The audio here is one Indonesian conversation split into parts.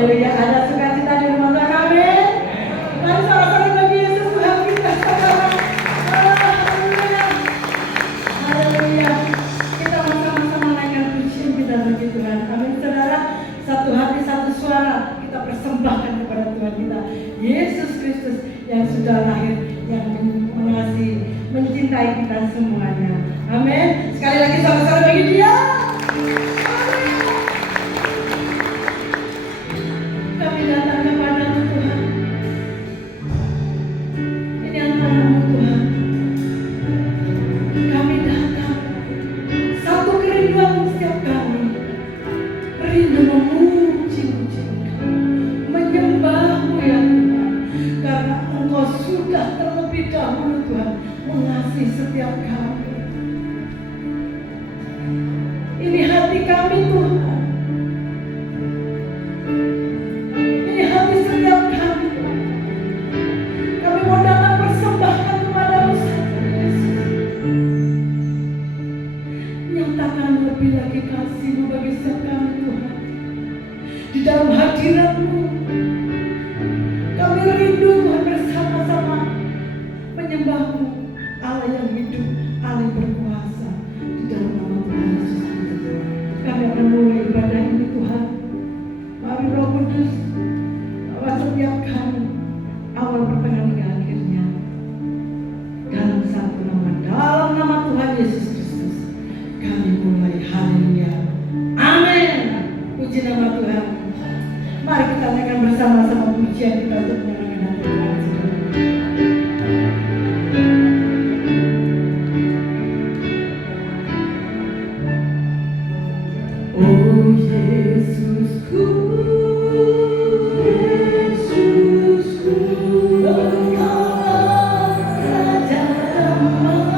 Haleluya, ada sukacita di rumah Tuhan, amin. Mari sama-sama bagi Yesus Tuhan kita. Haleluya, haleluya. Kita sama-sama naikkan pujian kita bagi Tuhan, amin. Saudara, satu hati satu suara kita persembahkan kepada Tuhan kita Yesus Kristus yang sudah lahir, yang mengasihi, mencintai kita semuanya, amin. Sekali lagi sama-sama bagi Dia. Kami datang kepada-Mu Tuhan. Ini antara-Mu Tuhan. Kami datang. Satu kerinduan setiap kami. Rindu memuji-muji Engkau, menyembah-Mu ya Tuhan. Karena Engkau sudah terlebih dahulu Tuhan mengasihi setiap kami. Ini hati kami Tuhan. Lebih lagi kasih-Mu bagi setiap kami Tuhan. Di dalam hadirat-Mu kami rindu Tuhan bersama-sama menyembah-Mu, Allah yang hidup, Allah yang berkuasa. Di dalam nama Tuhan Yesus Kristus kami akan mulai ibadah ini Tuhan. Mari Roh Kudus bawa setiap kami awal pertengahan hingga akhirnya dalam satu nama, dalam nama Tuhan Yesus Kristus kami mulai. Haleluya, amin. Puji nama Tuhan. Mari kita naikkan bersama-sama pujian kita untuk menyenangkan hati Tuhan. Oh Yesusku, Yesusku, Engkaulah Raja damai.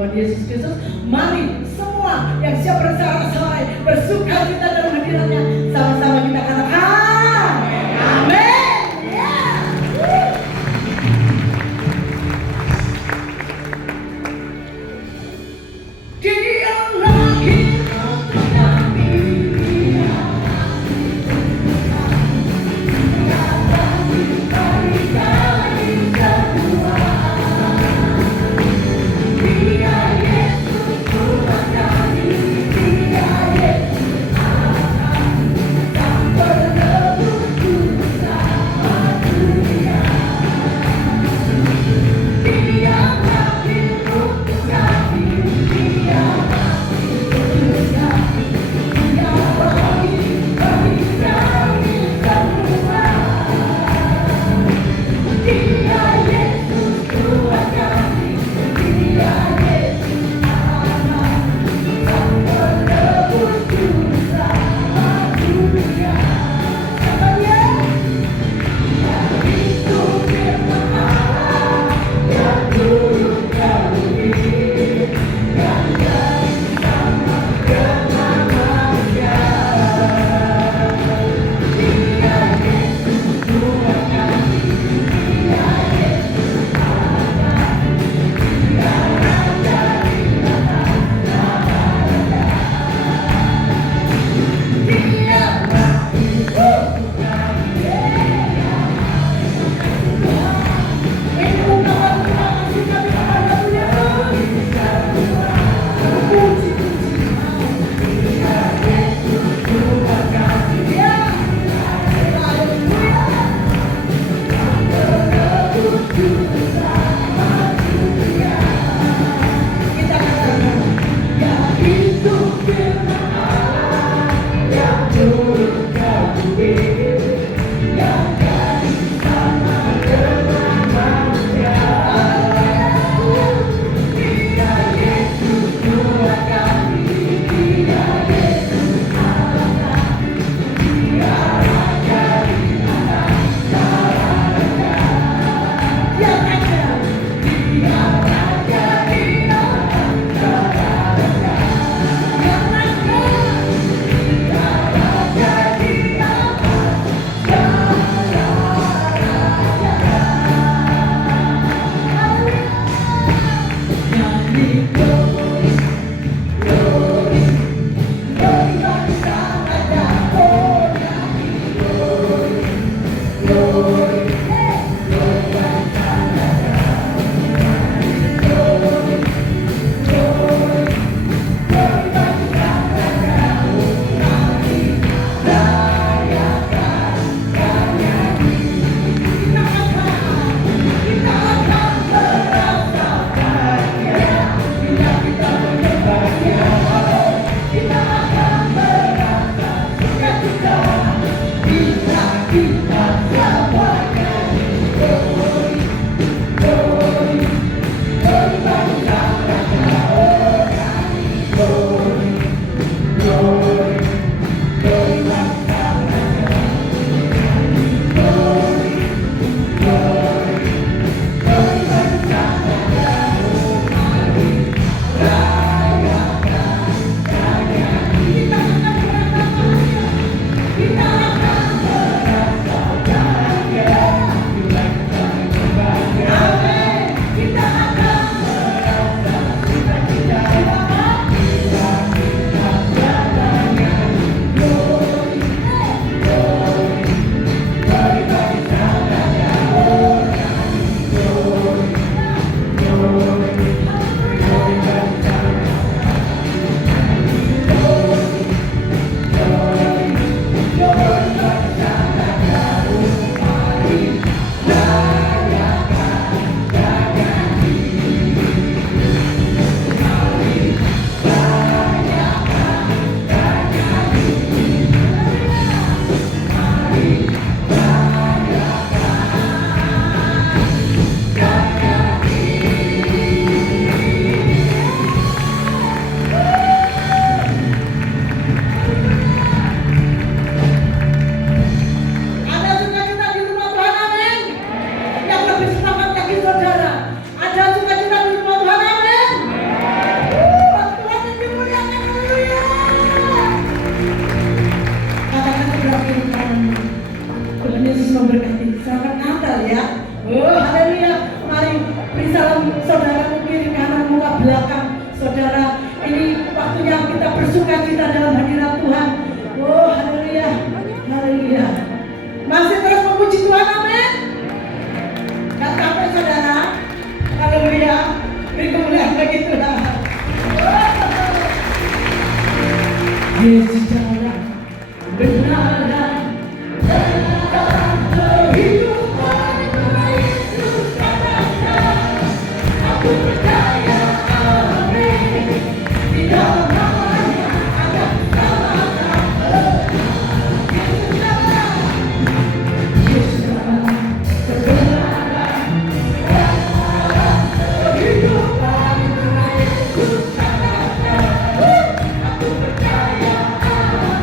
Tuhan Yesus Kristus. Mari semua yang siap bersorak-sorai, bersuka cita dalam hadiratnya, sama-sama kita katakan amin. Dia lahir untuk kami, dia dari semua. Dia Yesus jalan benar tentang kehidupan Yesus katakan aku percaya amin di dalam namanya ada keselamatan. Yesus jalan kebenaran tentang kehidupan Yesus katakan aku percaya amin.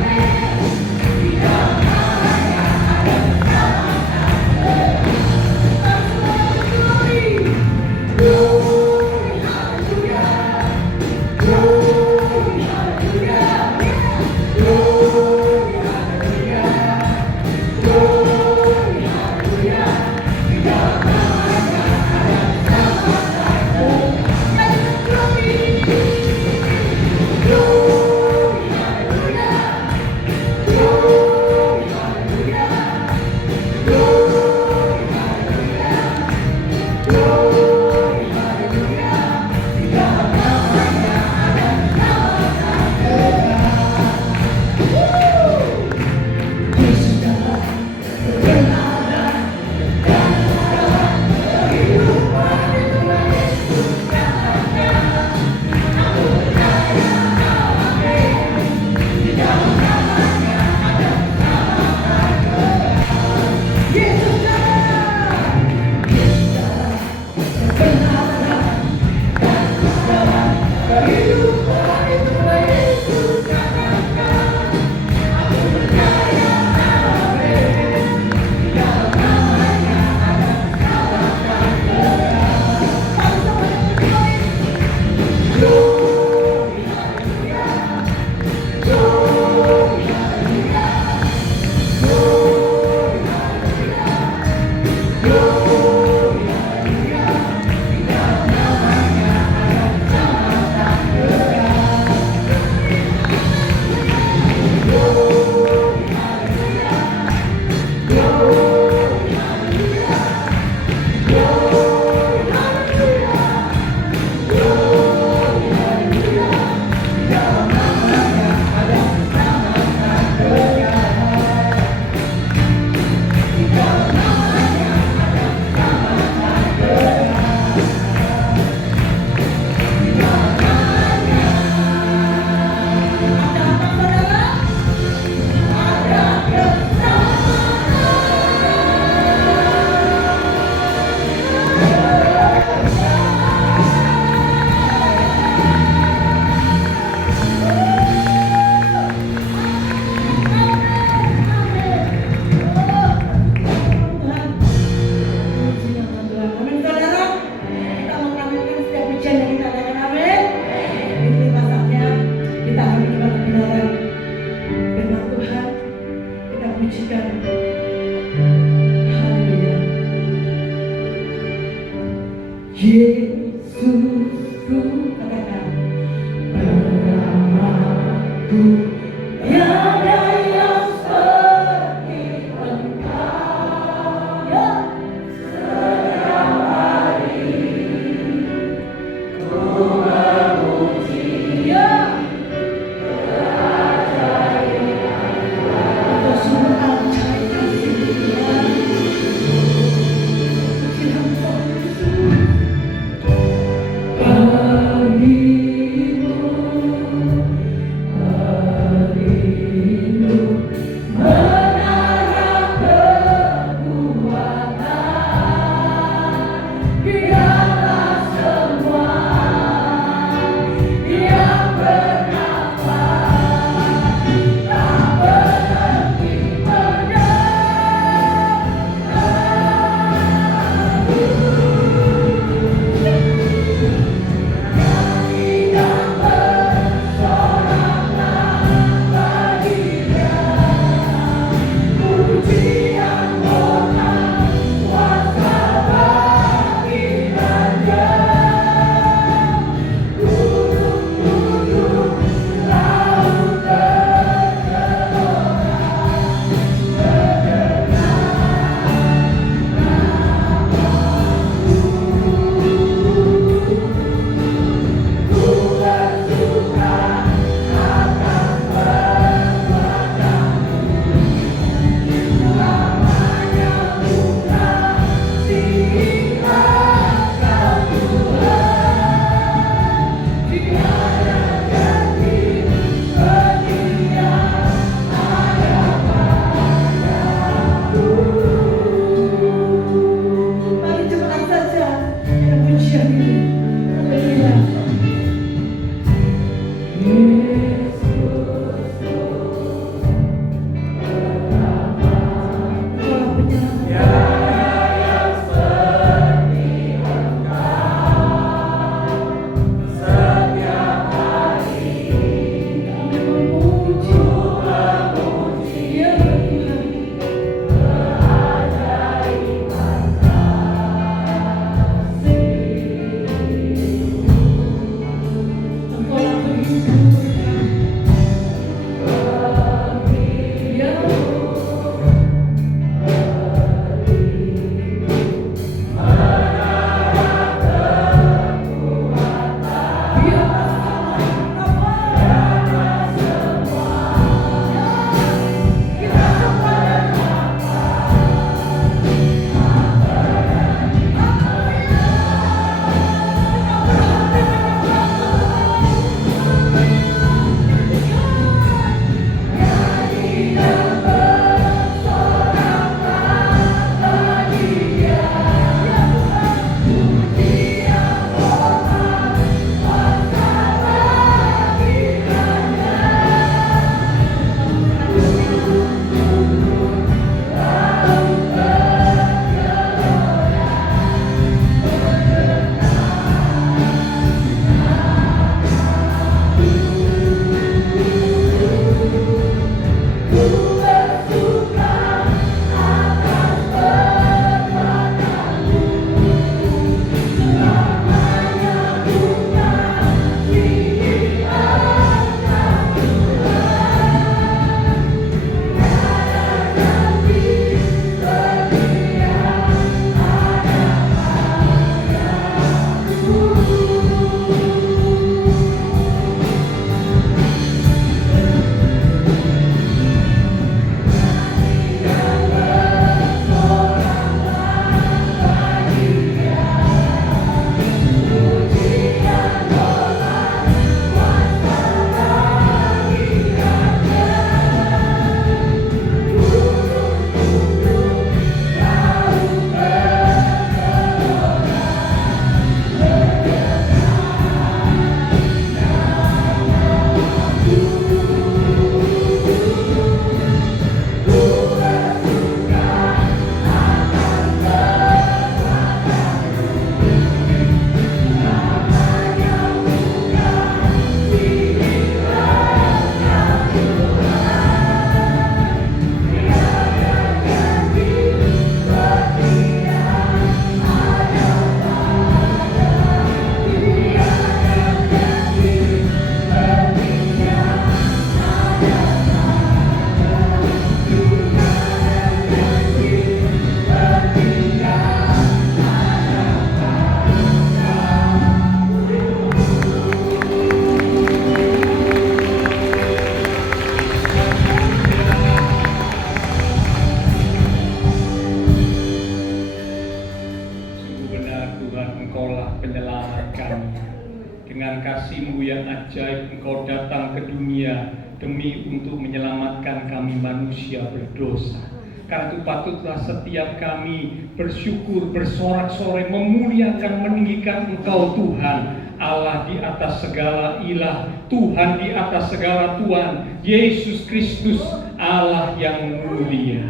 dengan kasih-Mu yang ajaib Engkau datang ke dunia demi untuk menyelamatkan kami manusia berdosa. Karena itu patutlah setiap kami bersyukur, bersorak-sorai, memuliakan, meninggikan Engkau Tuhan, Allah di atas segala ilah, Tuhan di atas segala Tuhan, Yesus Kristus, Allah yang mulia.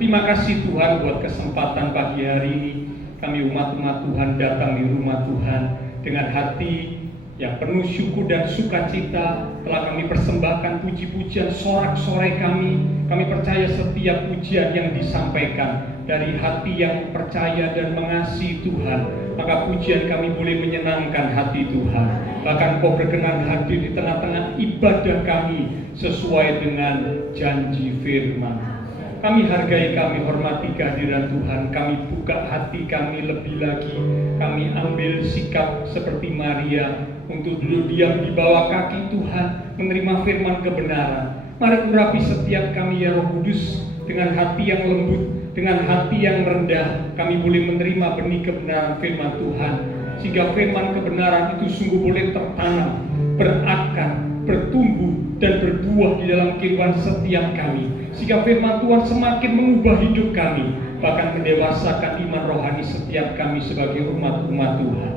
Terima kasih Tuhan buat kesempatan pagi hari ini. Kami umat-umat Tuhan datang di rumah Tuhan dengan hati yang penuh syukur dan sukacita. Telah kami persembahkan puji-pujian, sorak-sorai kami. Kami percaya setiap pujian yang disampaikan dari hati yang percaya dan mengasihi Tuhan, maka pujian kami boleh menyenangkan hati Tuhan. Bahkan Kau berkenan hadir di tengah-tengah ibadah kami sesuai dengan janji firman. Kami hargai, kami hormati kehadiran Tuhan. Kami buka hati kami lebih lagi. Kami ambil sikap seperti Maria untuk duduk diam di bawah kaki Tuhan, menerima firman kebenaran. Mari urapi setiap kami ya Roh Kudus, dengan hati yang lembut, dengan hati yang rendah. Kami boleh menerima benih kebenaran firman Tuhan, sehingga firman kebenaran itu sungguh boleh tertanam, berakar, bertumbuh dan berbuah di dalam kehidupan setiap kami, sehingga firman Tuhan semakin mengubah hidup kami, bahkan mendewasakan iman rohani setiap kami sebagai umat-umat Tuhan.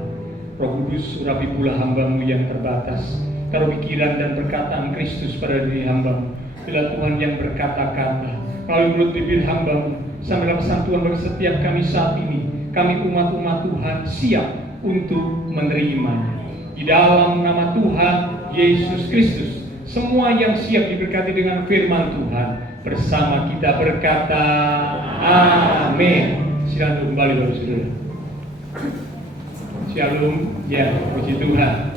Roh Kudus, urapi pula hamba-Mu yang terbatas, taruh pikiran dan perkataan Kristus pada diri hamba-Mu. Bila Tuhan yang berkata-kata melalui mulut bibir hamba-Mu, sampaikan pesan Tuhan bagi setiap kami saat ini. Kami umat-umat Tuhan siap untuk menerimanya. Di dalam nama Tuhan Yesus Kristus, semua yang siap diberkati dengan firman Tuhan bersama kita berkata amin. Silakan kembali Bapak Saudara. Shalom, ya puji Tuhan.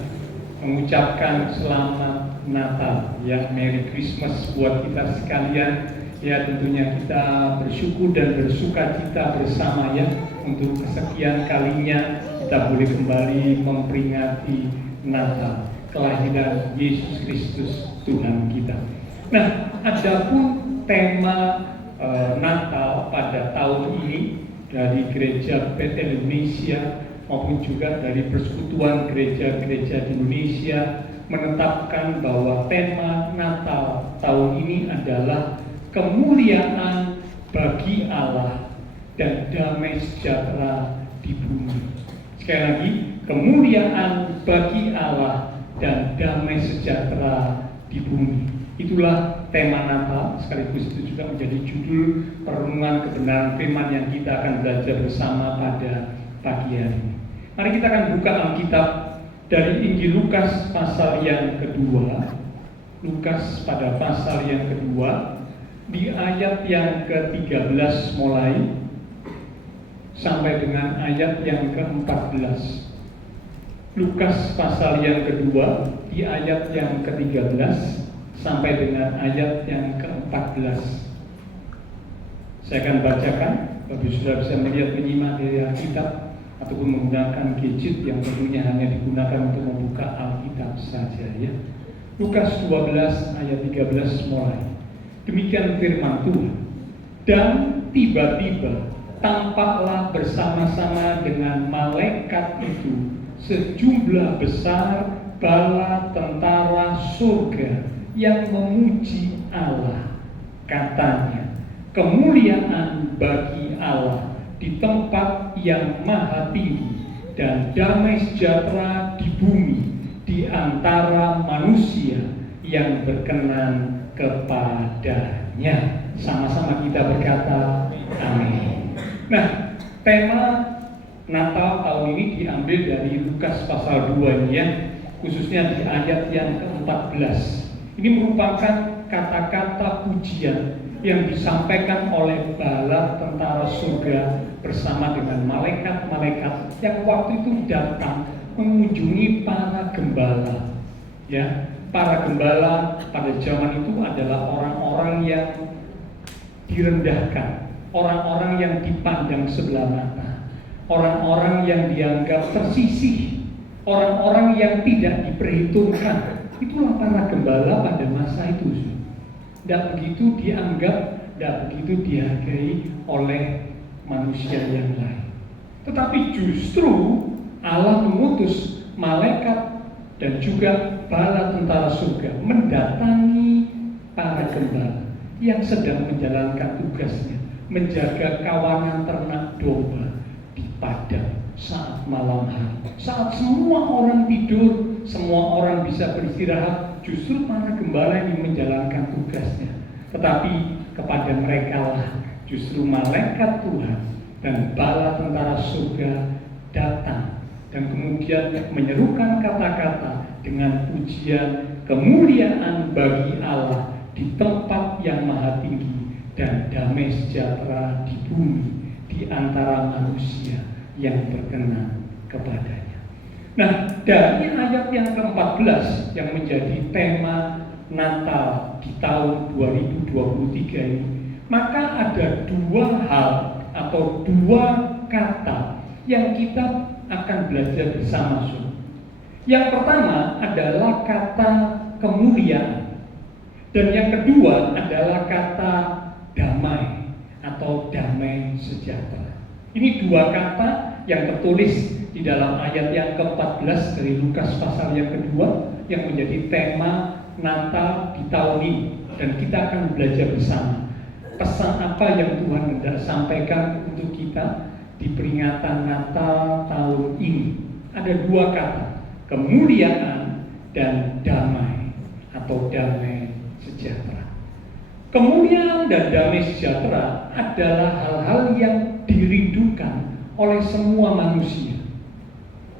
Mengucapkan selamat Natal, ya Merry Christmas buat kita sekalian. Ya tentunya kita bersyukur dan bersuka cita bersama ya, untuk kesekian kalinya kita boleh kembali memperingati Natal, kelahiran Yesus Kristus Tuhan kita. Nah, adapun tema Natal pada tahun ini dari Gereja Bethel Indonesia maupun juga dari Persekutuan Gereja-Gereja di Indonesia menetapkan bahwa tema Natal tahun ini adalah kemuliaan bagi Allah dan damai sejahtera di bumi. Sekali lagi, kemuliaan bagi Allah dan damai sejahtera di bumi. Itulah tema Natal, sekaligus itu juga menjadi judul perenungan kebenaran firman yang kita akan belajar bersama pada pagi hari ini. Mari kita akan buka Alkitab dari Injil Lukas pasal yang kedua. Lukas pada pasal yang kedua, di ayat yang ke-13 mulai sampai dengan ayat yang ke-14. Lukas pasal yang kedua, di ayat yang ke-13 sampai dengan ayat yang ke-14. Saya akan bacakan, Bapak Saudara bisa melihat, menyimak dari Alkitab ataupun menggunakan gadget yang tentunya hanya digunakan untuk membuka Alkitab saja ya. Lukas 12 ayat 13 mulai. Demikian firman Tuhan. Dan tiba-tiba tampaklah bersama-sama dengan malaikat itu sejumlah besar bala tentara surga yang memuji Allah. Katanya, kemuliaan bagi Allah di tempat yang maha tinggi dan damai sejahtera di bumi di antara manusia yang berkenan kepadanya. Sama-sama kita berkata amin. Nah, tema Natal tahun ini diambil dari Lukas pasal 2 ya, khususnya di ayat yang ke-14. Ini merupakan kata-kata pujian yang disampaikan oleh bala tentara surga bersama dengan malaikat-malaikat yang waktu itu datang mengunjungi para gembala. Ya, para gembala pada zaman itu adalah orang-orang yang direndahkan, orang-orang yang dipandang sebelah mata, orang-orang yang dianggap tersisih, orang-orang yang tidak diperhitungkan. Itulah para gembala pada masa itu. Tidak begitu dianggap, tidak begitu dihargai oleh manusia yang lain. Tetapi justru Allah mengutus malaikat dan juga bala tentara surga mendatangi para gembala yang sedang menjalankan tugasnya menjaga kawanan ternak domba di padang saat malam hari. Saat semua orang tidur, semua orang bisa beristirahat, justru para gembala ini menjalankan tugasnya. Tetapi kepada mereka lah justru malaikat Tuhan dan bala tentara surga datang dan kemudian menyerukan kata-kata dengan pujian kemuliaan bagi Allah di tempat yang maha tinggi dan damai sejahtera di bumi di antara manusia yang berkenan kepadanya. Nah, dari ayat yang ke-14 yang menjadi tema Natal di tahun 2023 ini, maka ada dua hal atau dua kata yang kita akan belajar bersama. Yang pertama adalah kata kemuliaan, dan yang kedua adalah kata damai atau damai sejahtera. Ini dua kata yang tertulis di dalam ayat yang ke-14 dari Lukas pasal yang kedua yang menjadi tema Natal di tahun ini, dan kita akan belajar bersama pesan apa yang Tuhan hendak sampaikan untuk kita di peringatan Natal tahun ini. Ada dua kata, kemuliaan dan damai atau damai sejahtera. Kemuliaan dan damai sejahtera adalah hal-hal yang dirindukan oleh semua manusia.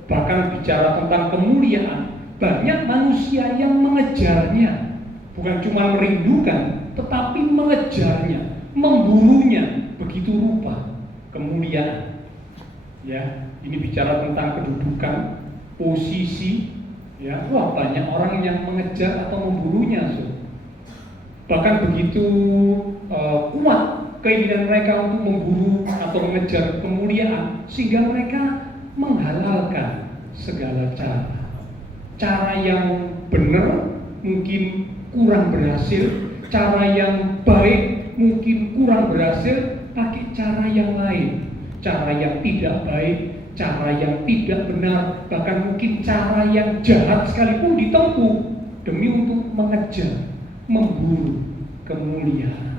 Bahkan bicara tentang kemuliaan, banyak manusia yang mengejarnya. Bukan cuma merindukan, tetapi mengejarnya, memburunya begitu rupa kemuliaan. Ya, ini bicara tentang kedudukan, posisi. Ya, wah, banyak orang yang mengejar atau memburunya. Bahkan begitu kuat keinginan mereka untuk memburu atau mengejar kemuliaan, sehingga mereka menghalalkan segala cara yang benar mungkin kurang berhasil, cara yang baik mungkin kurang berhasil, pakai cara yang lain, cara yang tidak baik, cara yang tidak benar, bahkan mungkin cara yang jahat sekalipun ditempuh demi untuk mengejar, memburu kemuliaan,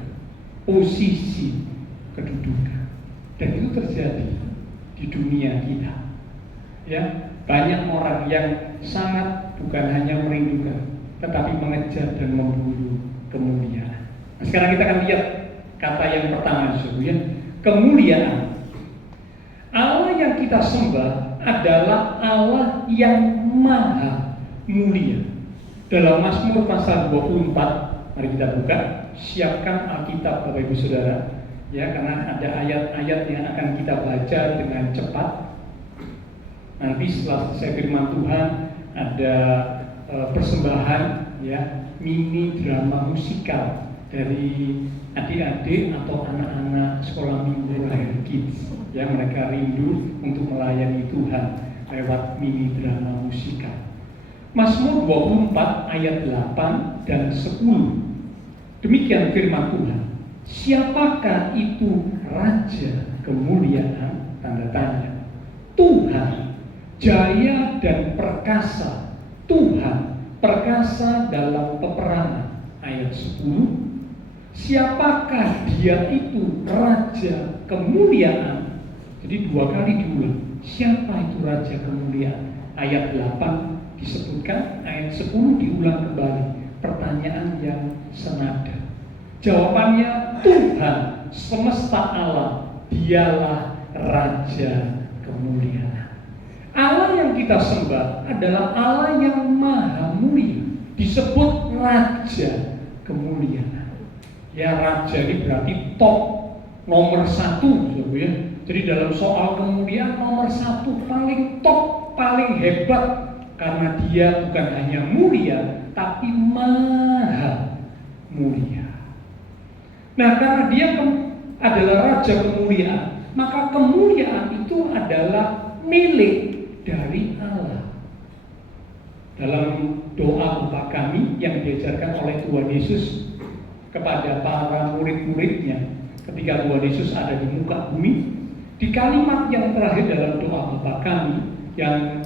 posisi, kedudukan. Dan itu terjadi di dunia kita. Ya, banyak orang yang sangat bukan hanya merindukan, tetapi mengejar dan memburu kemuliaan. Nah, sekarang kita akan lihat kata yang pertama, ya, kemuliaan. Allah yang kita sembah adalah Allah yang maha mulia. Dalam Mazmur pasal 24, mari kita buka, siapkan Alkitab Bapak Ibu Saudara, ya, karena ada ayat-ayat yang akan kita baca dengan cepat. Nanti setelah selesai firman Tuhan ada persembahan, ya, mini drama musikal dari adik-adik atau anak-anak sekolah minggu lahir kids, ya, mereka rindu untuk melayani Tuhan lewat mini drama musikal. Mazmur 24 ayat 8 dan 10. Demikian firman Tuhan. Siapakah itu Raja kemuliaan? Tanda tanya. Tuhan, jaya dan perkasa. Tuhan, perkasa dalam peperangan. Ayat 10. Siapakah dia itu Raja kemuliaan? Jadi dua kali diulang. Siapa itu Raja kemuliaan? Ayat 8 disebutkan, ayat 10 diulang kembali. Pertanyaan yang senada. Jawabannya Tuhan semesta alam, dialah Raja kemuliaan. Allah yang kita sembah adalah Allah yang maha mulia, disebut Raja kemuliaan. Ya, Raja ini berarti top, nomor satu, ya. Jadi dalam soal kemuliaan nomor satu, paling top, paling hebat, karena dia bukan hanya mulia, tapi maha mulia. Nah, karena dia adalah Raja kemuliaan, maka kemuliaan itu adalah milik dari Allah. Dalam doa Bapa Kami yang diajarkan oleh Tuhan Yesus kepada para murid-muridnya ketika Tuhan Yesus ada di muka bumi, di kalimat yang terakhir dalam doa Bapa Kami yang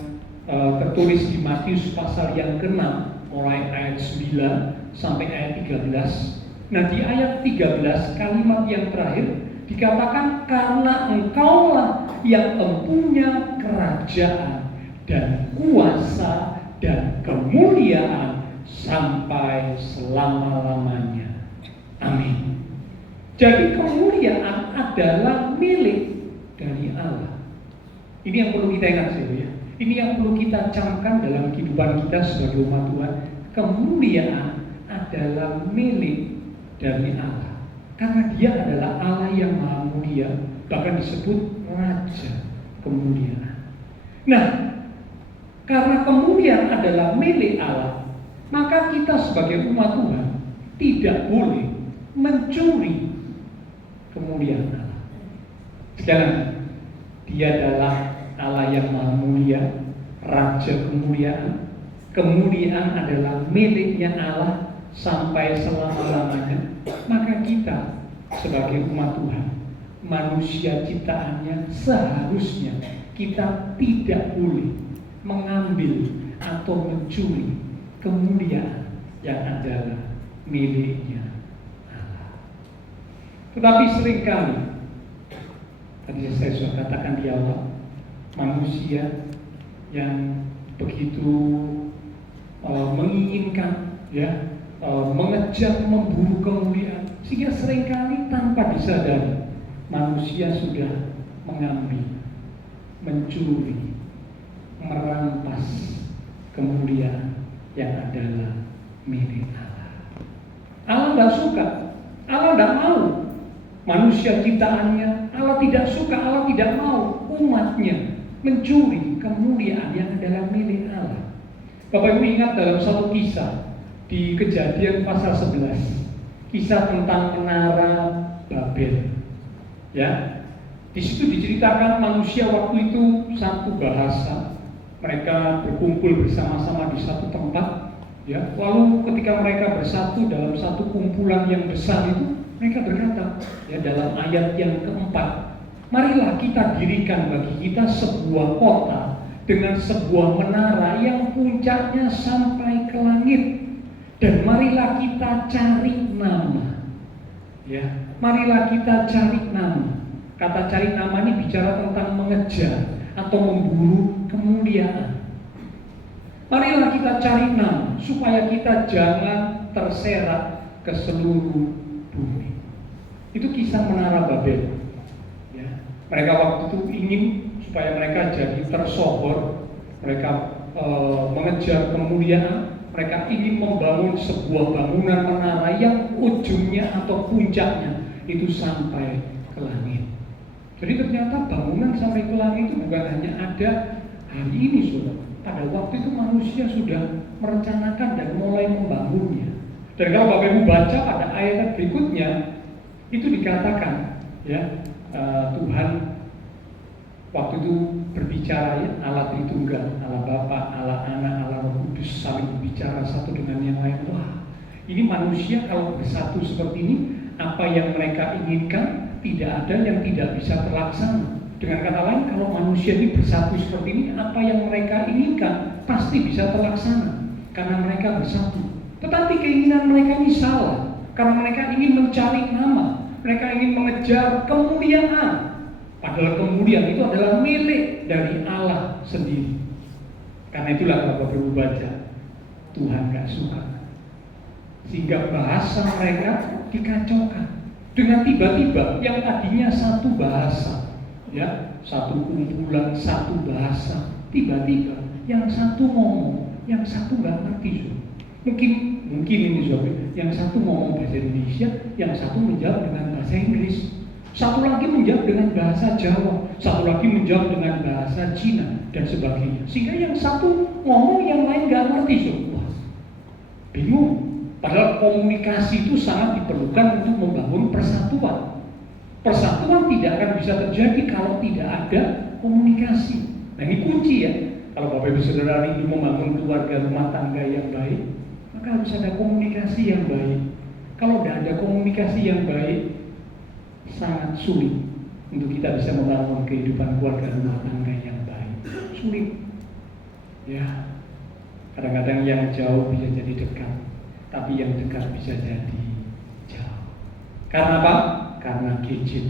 tertulis di Matius pasal yang ke-6 mulai ayat 9 sampai ayat 13. Nah, di ayat 13 kalimat yang terakhir dikatakan, karena engkaulah yang mempunyai kerajaan dan kuasa dan kemuliaan sampai selama-lamanya. Amin. Jadi kemuliaan adalah milik dari Allah. Ini yang perlu kita ingat, ya. Ini yang perlu kita camkan dalam kehidupan kita sebagai umat Tuhan. Kemuliaan adalah milik dari Allah. Karena Dia adalah Allah yang Maha Mulia, bahkan disebut Raja Kemuliaan. Nah, karena kemuliaan adalah milik Allah, maka kita sebagai umat Tuhan tidak boleh mencuri kemuliaan Allah. Sekali lagi, Dia adalah Allah yang Maha Mulia, Raja Kemuliaan. Kemuliaan adalah miliknya Allah sampai selama-lamanya. Maka kita sebagai umat Tuhan, manusia ciptaannya, seharusnya kita tidak boleh mengambil atau mencuri kemuliaan yang adalah miliknya Allah. Tetapi seringkali, tadi saya sudah katakan di awal, manusia yang begitu menginginkan, mengejar, memburu kemuliaan, sehingga seringkali tanpa disadari manusia sudah mengambil, mencuri, merampas kemuliaan yang adalah milik Allah. Allah tidak suka, Allah tidak mau manusia ciptaannya, Allah tidak suka, Allah tidak mau umatnya mencuri kemuliaan yang adalah milik Allah. Bapak Ibu ingat dalam satu kisah di Kejadian pasal 11, kisah tentang menara Babel. Ya, di situ diceritakan manusia waktu itu satu bahasa, mereka berkumpul bersama-sama di satu tempat. Ya, lalu ketika mereka bersatu dalam satu kumpulan yang besar itu, mereka berkata, ya, dalam ayat yang keempat, marilah kita dirikan bagi kita sebuah kota dengan sebuah menara yang puncaknya sampai ke langit, dan marilah kita cari nama. Ya, marilah kita cari nama. Kata cari nama ini bicara tentang mengejar atau memburu kemuliaan. Marilah kita cari nama supaya kita jangan terserak ke seluruh bumi. Itu kisah menara Babel. Ya, mereka waktu itu ingin supaya mereka jadi tersohor, mereka mengejar kemuliaan, mereka ingin membangun sebuah bangunan menara yang ujungnya atau puncaknya itu sampai ke langit. Jadi ternyata bangunan sampai ke langit itu bukan hanya ada hari ini, saudara. Pada waktu itu manusia sudah merencanakan dan mulai membangunnya. Dan kalau Bapak Ibu baca pada ayat berikutnya, itu dikatakan, ya, Tuhan waktu itu berbicara, ya, Allah Tritunggal, Allah Bapa, Allah Anak, Allah Roh Kudus saling berbicara satu dengan yang lain. Wah, ini manusia kalau bersatu seperti ini, apa yang mereka inginkan tidak ada yang tidak bisa terlaksana. Dengan kata lain, kalau manusia ini bersatu seperti ini, apa yang mereka inginkan pasti bisa terlaksana karena mereka bersatu. Tetapi keinginan mereka ini salah, karena mereka ingin mencari nama, mereka ingin mengejar kemuliaan. Padahal kemuliaan itu adalah milik dari Allah sendiri. Karena itulah kalau Bapak Ibu baca, Tuhan gak suka, sehingga bahasa mereka dikacaukan. Dengan tiba-tiba yang tadinya satu bahasa, ya, satu kumpulan, satu bahasa, tiba-tiba yang satu ngomong, yang satu nggak ngerti. Mungkin ini sobat, yang satu ngomong bahasa Indonesia, yang satu menjawab dengan bahasa Inggris, satu lagi menjawab dengan bahasa Jawa, satu lagi menjawab dengan bahasa Cina dan sebagainya. Sehingga yang satu ngomong, yang lain nggak ngerti. Wah, bingung. Padahal komunikasi itu sangat diperlukan untuk membangun persatuan. Persatuan tidak akan bisa terjadi kalau tidak ada komunikasi. Nah, ini kunci, ya. Kalau Bapak Ibu Saudara ingin membangun keluarga rumah tangga yang baik, maka harus ada komunikasi yang baik. Kalau tidak ada komunikasi yang baik, sangat sulit untuk kita bisa membangun kehidupan keluarga rumah tangga yang baik. Sulit. Ya, kadang-kadang yang jauh bisa jadi dekat, tapi yang dekat bisa jadi jauh. Karena apa? Karena gadget.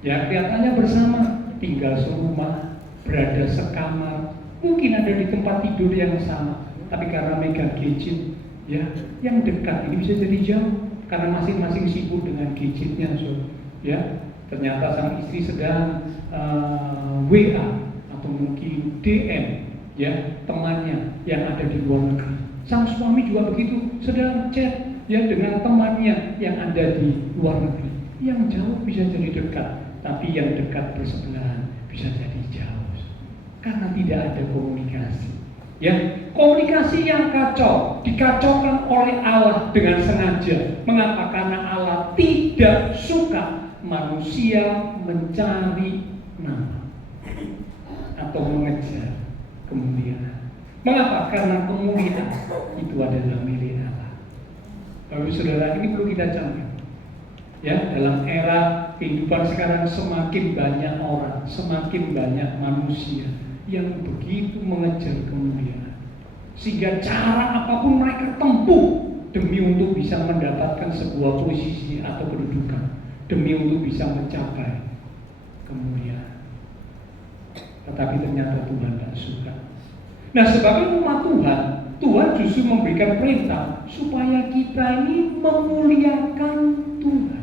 Ya, kelihatannya bersama, tinggal serumah, berada sekamar, mungkin ada di tempat tidur yang sama, tapi karena megang gadget, ya, yang dekat ini bisa jadi jauh karena masing-masing sibuk dengan gadgetnya. Ya, ternyata sang istri sedang WA atau mungkin DM, ya, temannya yang ada di luar negeri. Sang suami juga begitu, sedang chat, ya, dengan temannya yang ada di luar negeri. Yang jauh bisa jadi dekat, tapi yang dekat bersebelahan bisa jadi jauh karena tidak ada komunikasi. Ya, komunikasi yang kacau dikacaukan oleh Allah dengan sengaja. Mengapa? Karena Allah tidak suka manusia mencari nama atau mengejar kemuliaan. Mengapa? Karena kemuliaan itu adalah milik Allah. Bapak Saudara, ini perlu kita camkan. Ya, dalam era kehidupan sekarang semakin banyak orang, semakin banyak manusia yang begitu mengejar kemuliaan, sehingga cara apapun mereka tempuh demi untuk bisa mendapatkan sebuah posisi atau kedudukan, demi untuk bisa mencapai kemuliaan. Tetapi ternyata Tuhan tidak suka. Nah, sebagai umat Tuhan, Tuhan justru memberikan perintah supaya kita ini memuliakan Tuhan.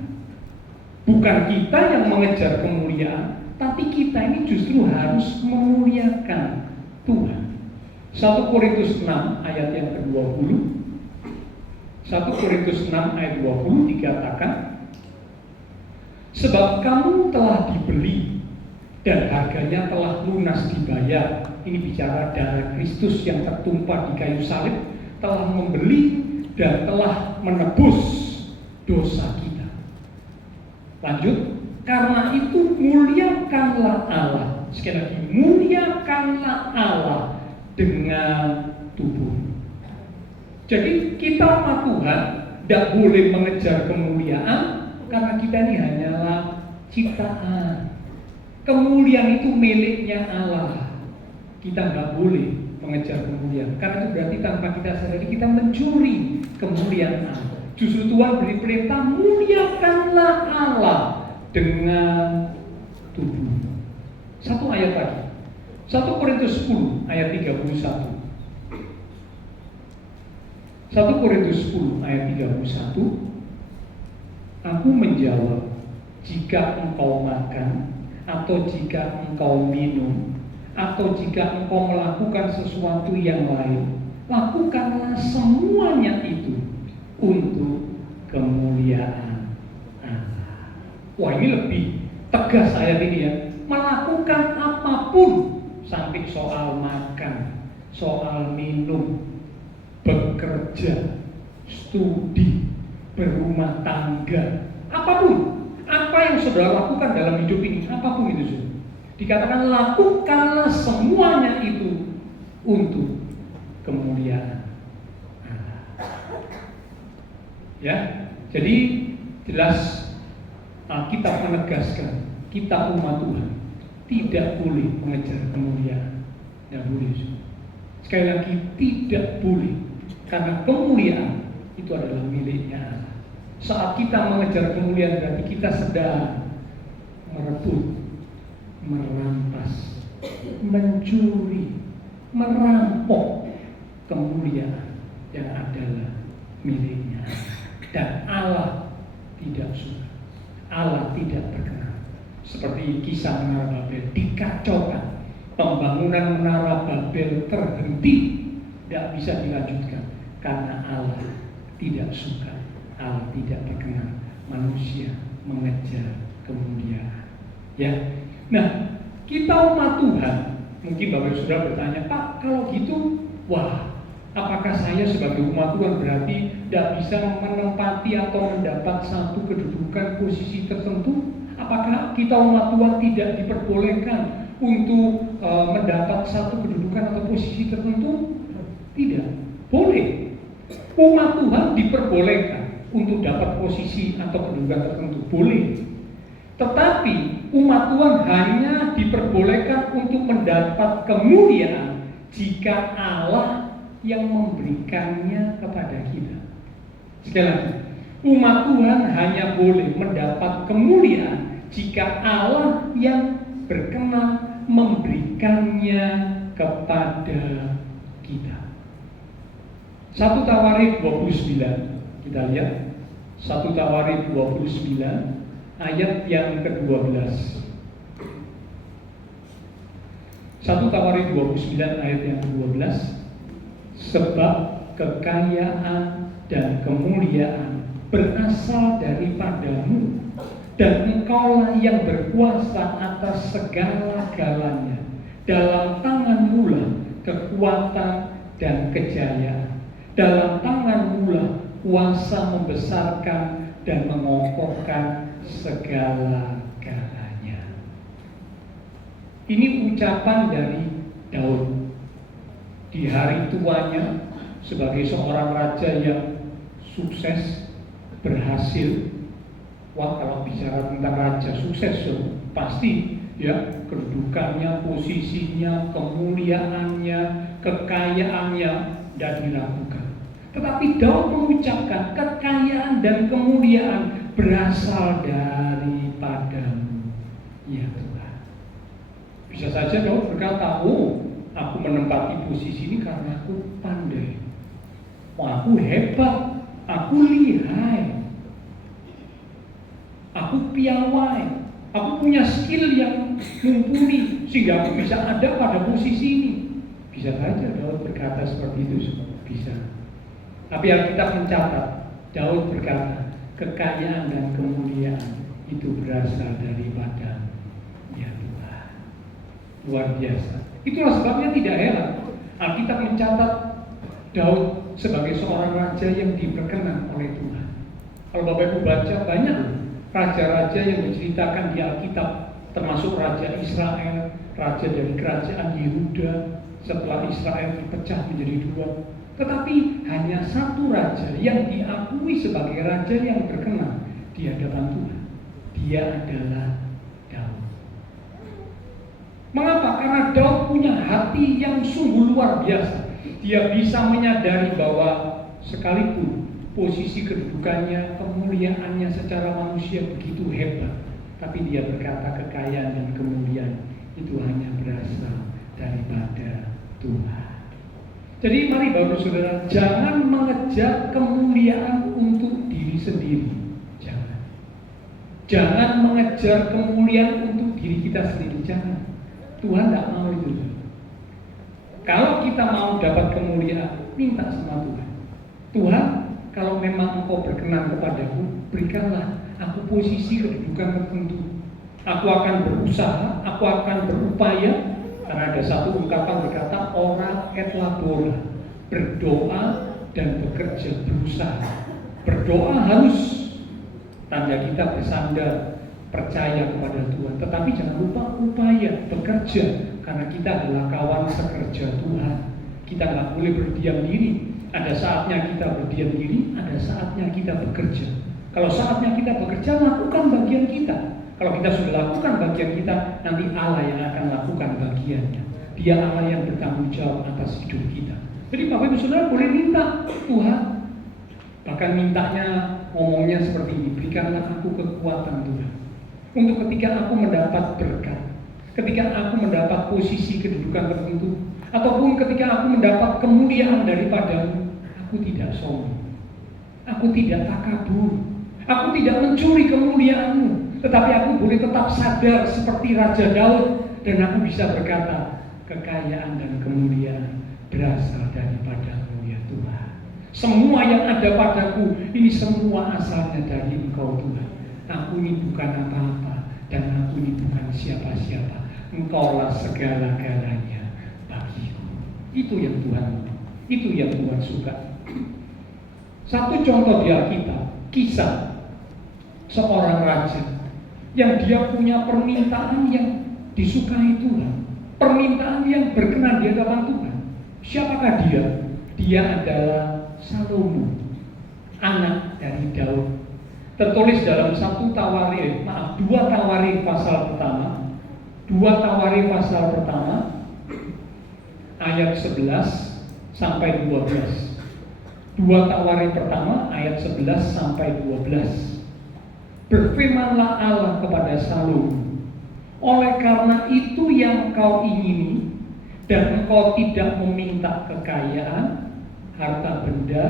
Bukan kita yang mengejar kemuliaan, tapi kita ini justru harus memuliakan Tuhan. 1 Korintus 6 ayat yang ke-20. 1 Korintus 6 ayat 20 dikatakan, sebab kamu telah dibeli dan harganya telah lunas dibayar. Ini bicara darah Kristus yang tertumpah di kayu salib telah membeli dan telah menebus dosa kita. Lanjut, karena itu muliakanlah Allah. Sekali lagi, muliakanlah Allah dengan tubuh. Jadi kita umat Tuhan tidak boleh mengejar kemuliaan karena kita ini hanyalah ciptaan. Kemuliaan itu miliknya Allah. Kita nggak boleh mengejar kemuliaan karena itu berarti tanpa kita sadari kita mencuri kemuliaan Allah. Justru Tuhan beri perintah, muliakanlah Allah dengan tubuh. Satu ayat lagi, 1 Korintus 10 ayat 31. 1 Korintus 10 ayat 31. Aku menjawab, jika engkau makan atau jika engkau minum atau jika engkau melakukan sesuatu yang lain, lakukanlah semuanya itu untuk kemuliaan Allah. Wah, ini lebih tegas ayat ini ya. Melakukan apapun, sampai soal makan, soal minum, bekerja, studi, berumah tangga, apapun. Apa yang saudara lakukan dalam hidup ini, apapun itu saudara, dikatakan lakukanlah semuanya itu untuk kemuliaan. Ya, jadi jelas Alkitab menegaskan kita umat Tuhan tidak boleh mengejar kemuliaan, tidak boleh. Sekali lagi, tidak boleh, karena kemuliaan itu adalah miliknya Allah. Saat kita mengejar kemuliaan berarti kita sedang merebut, merampas, mencuri, merampok kemuliaan yang adalah miliknya. Dan Allah tidak suka, Allah tidak berkenan. Seperti kisah Menara Babel dikacaukan, pembangunan Menara Babel terhenti, tidak bisa dilanjutkan karena Allah tidak suka, Allah tidak berkenan manusia mengejar kemuliaan. Ya, nah kita umat Tuhan, mungkin Bapak Saudara bertanya, Pak, kalau gitu, wah, apakah saya sebagai umat Tuhan berarti tidak bisa menempati atau mendapat satu kedudukan posisi tertentu? Apakah kita umat Tuhan tidak diperbolehkan untuk mendapat satu kedudukan atau posisi tertentu? Tidak, boleh. Umat Tuhan diperbolehkan untuk dapat posisi atau kedudukan tertentu, boleh. Tetapi umat Tuhan hanya diperbolehkan untuk mendapat kemuliaan jika Allah yang memberikannya kepada kita. Sekali lagi, umat Tuhan hanya boleh mendapat kemuliaan jika Allah yang berkenan memberikannya kepada kita. 1 Tawarik 29, kita lihat 1 Tawarik 29 ayat yang ke-12. 1 Tawarik 29 ayat yang ke-12. Sebab kekayaan dan kemuliaan berasal daripadamu, dan engkaulah yang berkuasa atas segala-galanya. Dalam tanganmu lah kekuatan dan kejayaan. Dalam tanganmu lah kuasa membesarkan dan mengokohkan segala-galanya. Ini ucapan dari Daud di hari tuanya sebagai seorang raja yang sukses, berhasil. Wah, kalau bicara tentang raja sukses, pasti ya kedudukannya, posisinya, kemuliaannya, kekayaannya tidak diragukan. Tetapi Daud mengucapkan kekayaan dan kemuliaan berasal daripadamu, ya Tuhan. Bisa saja Daud berkata, oh, aku menempati posisi ini karena aku pandai, aku hebat, aku lihai, aku piawai, aku punya skill yang mumpuni sehingga aku bisa ada pada posisi ini. Bisa saja Daud berkata seperti itu, bisa. Tapi Alkitab mencatat, Daud berkata, kekayaan dan kemuliaan itu berasal daripada ya Tuhan. Luar biasa. Itulah sebabnya tidak heran Alkitab mencatat Daud sebagai seorang raja yang diperkenan oleh Tuhan. Kalau Bapak Ibu baca, banyak raja-raja yang diceritakan di Alkitab, termasuk Raja Israel, raja dari kerajaan Yehuda setelah Israel terpecah menjadi dua. Tetapi hanya satu raja yang diakui sebagai raja yang terkenal di hadapan Tuhan. Dia adalah Daud. Mengapa? Karena Daud punya hati yang sungguh luar biasa. Dia bisa menyadari bahwa sekalipun posisi kedudukannya, kemuliaannya secara manusia begitu hebat, tapi dia berkata kekayaan dan kemuliaan itu hanya berasal daripada Tuhan. Jadi mari Bapak Saudara, jangan mengejar kemuliaan untuk diri sendiri. Jangan. Jangan mengejar kemuliaan untuk diri kita sendiri. Jangan. Tuhan tidak mau itu. Kalau kita mau dapat kemuliaan, minta sama Tuhan. Tuhan, kalau memang Engkau berkenan kepadaku, berikanlah aku posisi kedudukan tertentu. Aku akan berusaha, aku akan berupaya. Karena ada satu ungkapan berkata, ora et labora, berdoa dan bekerja, berusaha. Berdoa harus tanda kita bersandar, percaya kepada Tuhan. Tetapi jangan lupa upaya, bekerja. Karena kita adalah kawan sekerja Tuhan. Kita nggak boleh berdiam diri. Ada saatnya kita berdiam diri, ada saatnya kita bekerja. Kalau saatnya kita bekerja, lakukan bagian kita. Kalau kita sudah lakukan bagian kita, nanti Allah yang akan lakukan bagiannya. Dia Allah yang bertanggung jawab atas hidup kita. Jadi Bapak Ibu Saudara boleh minta Tuhan. Bahkan mintanya, ngomongnya seperti ini, berikanlah aku kekuatan Tuhan. Untuk ketika aku mendapat berkat, ketika aku mendapat posisi kedudukan tertentu, ataupun ketika aku mendapat kemuliaan daripadamu, aku tidak sombong, aku tidak takabur, aku tidak mencuri kemuliaanmu. Tetapi aku boleh tetap sadar seperti Raja Daud, dan aku bisa berkata, kekayaan dan kemuliaan berasal daripadamu ya Tuhan. Semua yang ada padaku, ini semua asalnya dari Engkau Tuhan. Aku ini bukan apa-apa, dan aku ini bukan siapa-siapa. Engkaulah segala-galanya bagiku. Itu yang Tuhan mau. Itu yang Tuhan suka. Satu contoh di Alkitab, kisah seorang raja yang dia punya permintaan yang disukai Tuhan, permintaan yang berkenan di hadapan Tuhan. Siapakah dia? Dia adalah Salomo, anak dari Daud. Tertulis dalam 2 Tawarik pasal pertama. 2 Tawarik pasal pertama ayat 11 sampai 12. 2 Tawarin pertama ayat 11 sampai 12. Berfirmanlah Allah kepada Salomo, oleh karena itu yang kau ingini, dan engkau tidak meminta kekayaan, harta benda,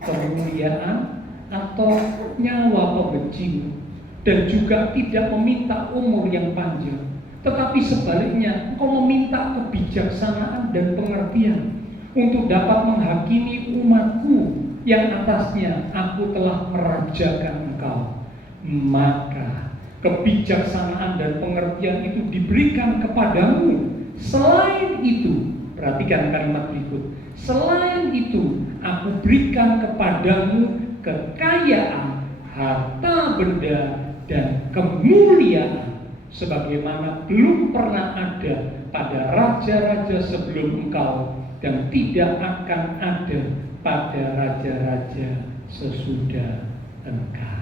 kemuliaan, atau nyawa pembencimu, dan juga tidak meminta umur yang panjang, tetapi sebaliknya engkau meminta kebijaksanaan dan pengertian untuk dapat menghakimi umatku yang atasnya aku telah merajakan engkau, maka kebijaksanaan dan pengertian itu diberikan kepadamu. Selain itu, perhatikan kalimat berikut, selain itu aku berikan kepadamu kekayaan, harta benda, dan kemuliaan sebagaimana belum pernah ada pada raja-raja sebelum engkau, dan tidak akan ada pada raja-raja sesudah engkau.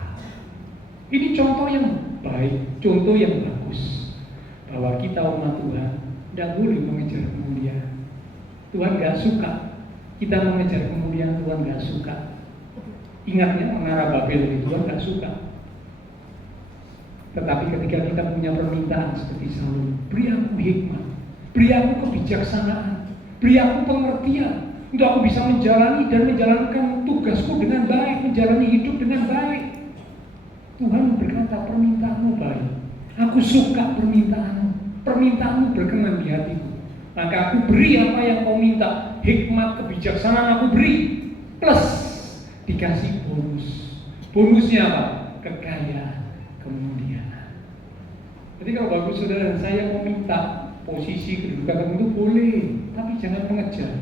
Ini contoh yang baik, contoh yang bagus, bahwa kita umat Tuhan tidak boleh mengejar kemuliaan. Tuhan gak suka kita mengejar kemuliaan, Tuhan gak suka. Ingatnya menara Babel itu Tuhan gak suka. Tetapi ketika kita punya permintaan seperti Salomo, beri aku hikmat, beri aku kebijaksanaan, beri aku pengertian untuk aku bisa menjalani dan menjalankan tugasku dengan baik, menjalani hidup dengan baik. Tuhan berkata, permintaanmu baik, aku suka permintaanmu, permintaanmu berkenan di hatiku, maka aku beri apa yang kau minta, hikmat, kebijaksanaan aku beri, plus dikasih bonus. Bonusnya apa? Kekayaan, kemuliaan. Jadi kalau bagus saudara dan saya mau minta posisi kedudukan itu boleh, tapi jangan mengejar.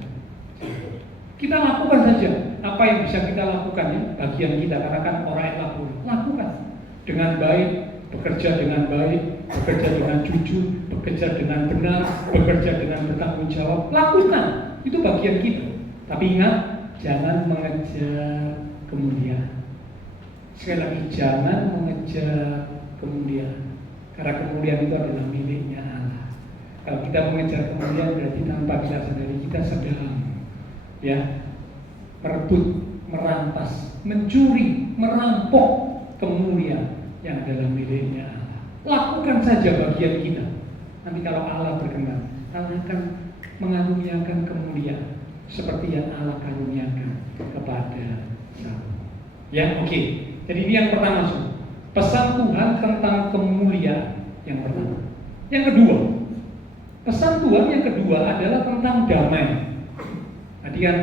Kita lakukan saja apa yang bisa kita lakukan, ya, bagian kita, karena kan orang yang lakukan dengan baik, bekerja dengan baik, bekerja dengan jujur, bekerja dengan benar, bekerja dengan bertanggung jawab. Lakukan, itu bagian kita. Tapi ingat, jangan mengejar kemuliaan. Sekali lagi, jangan mengejar kemuliaan, karena kemuliaan itu adalah miliknya Allah. Kalau kita mengejar kemuliaan, berarti tanpa kita sadari kita sedang, ya, merebut, merampas, mencuri, merampok kemuliaan yang adalah miliknya Allah. Lakukan saja bagian kita. Nanti kalau Allah berkenan, Allah akan mengaruniakan kemuliaan seperti yang Allah karuniakan kepada Salomo. Ya, oke. Jadi ini yang pertama, pesan Tuhan tentang kemuliaan yang pertama. Yang kedua, pesan Tuhan yang kedua adalah tentang damai. Tadi kan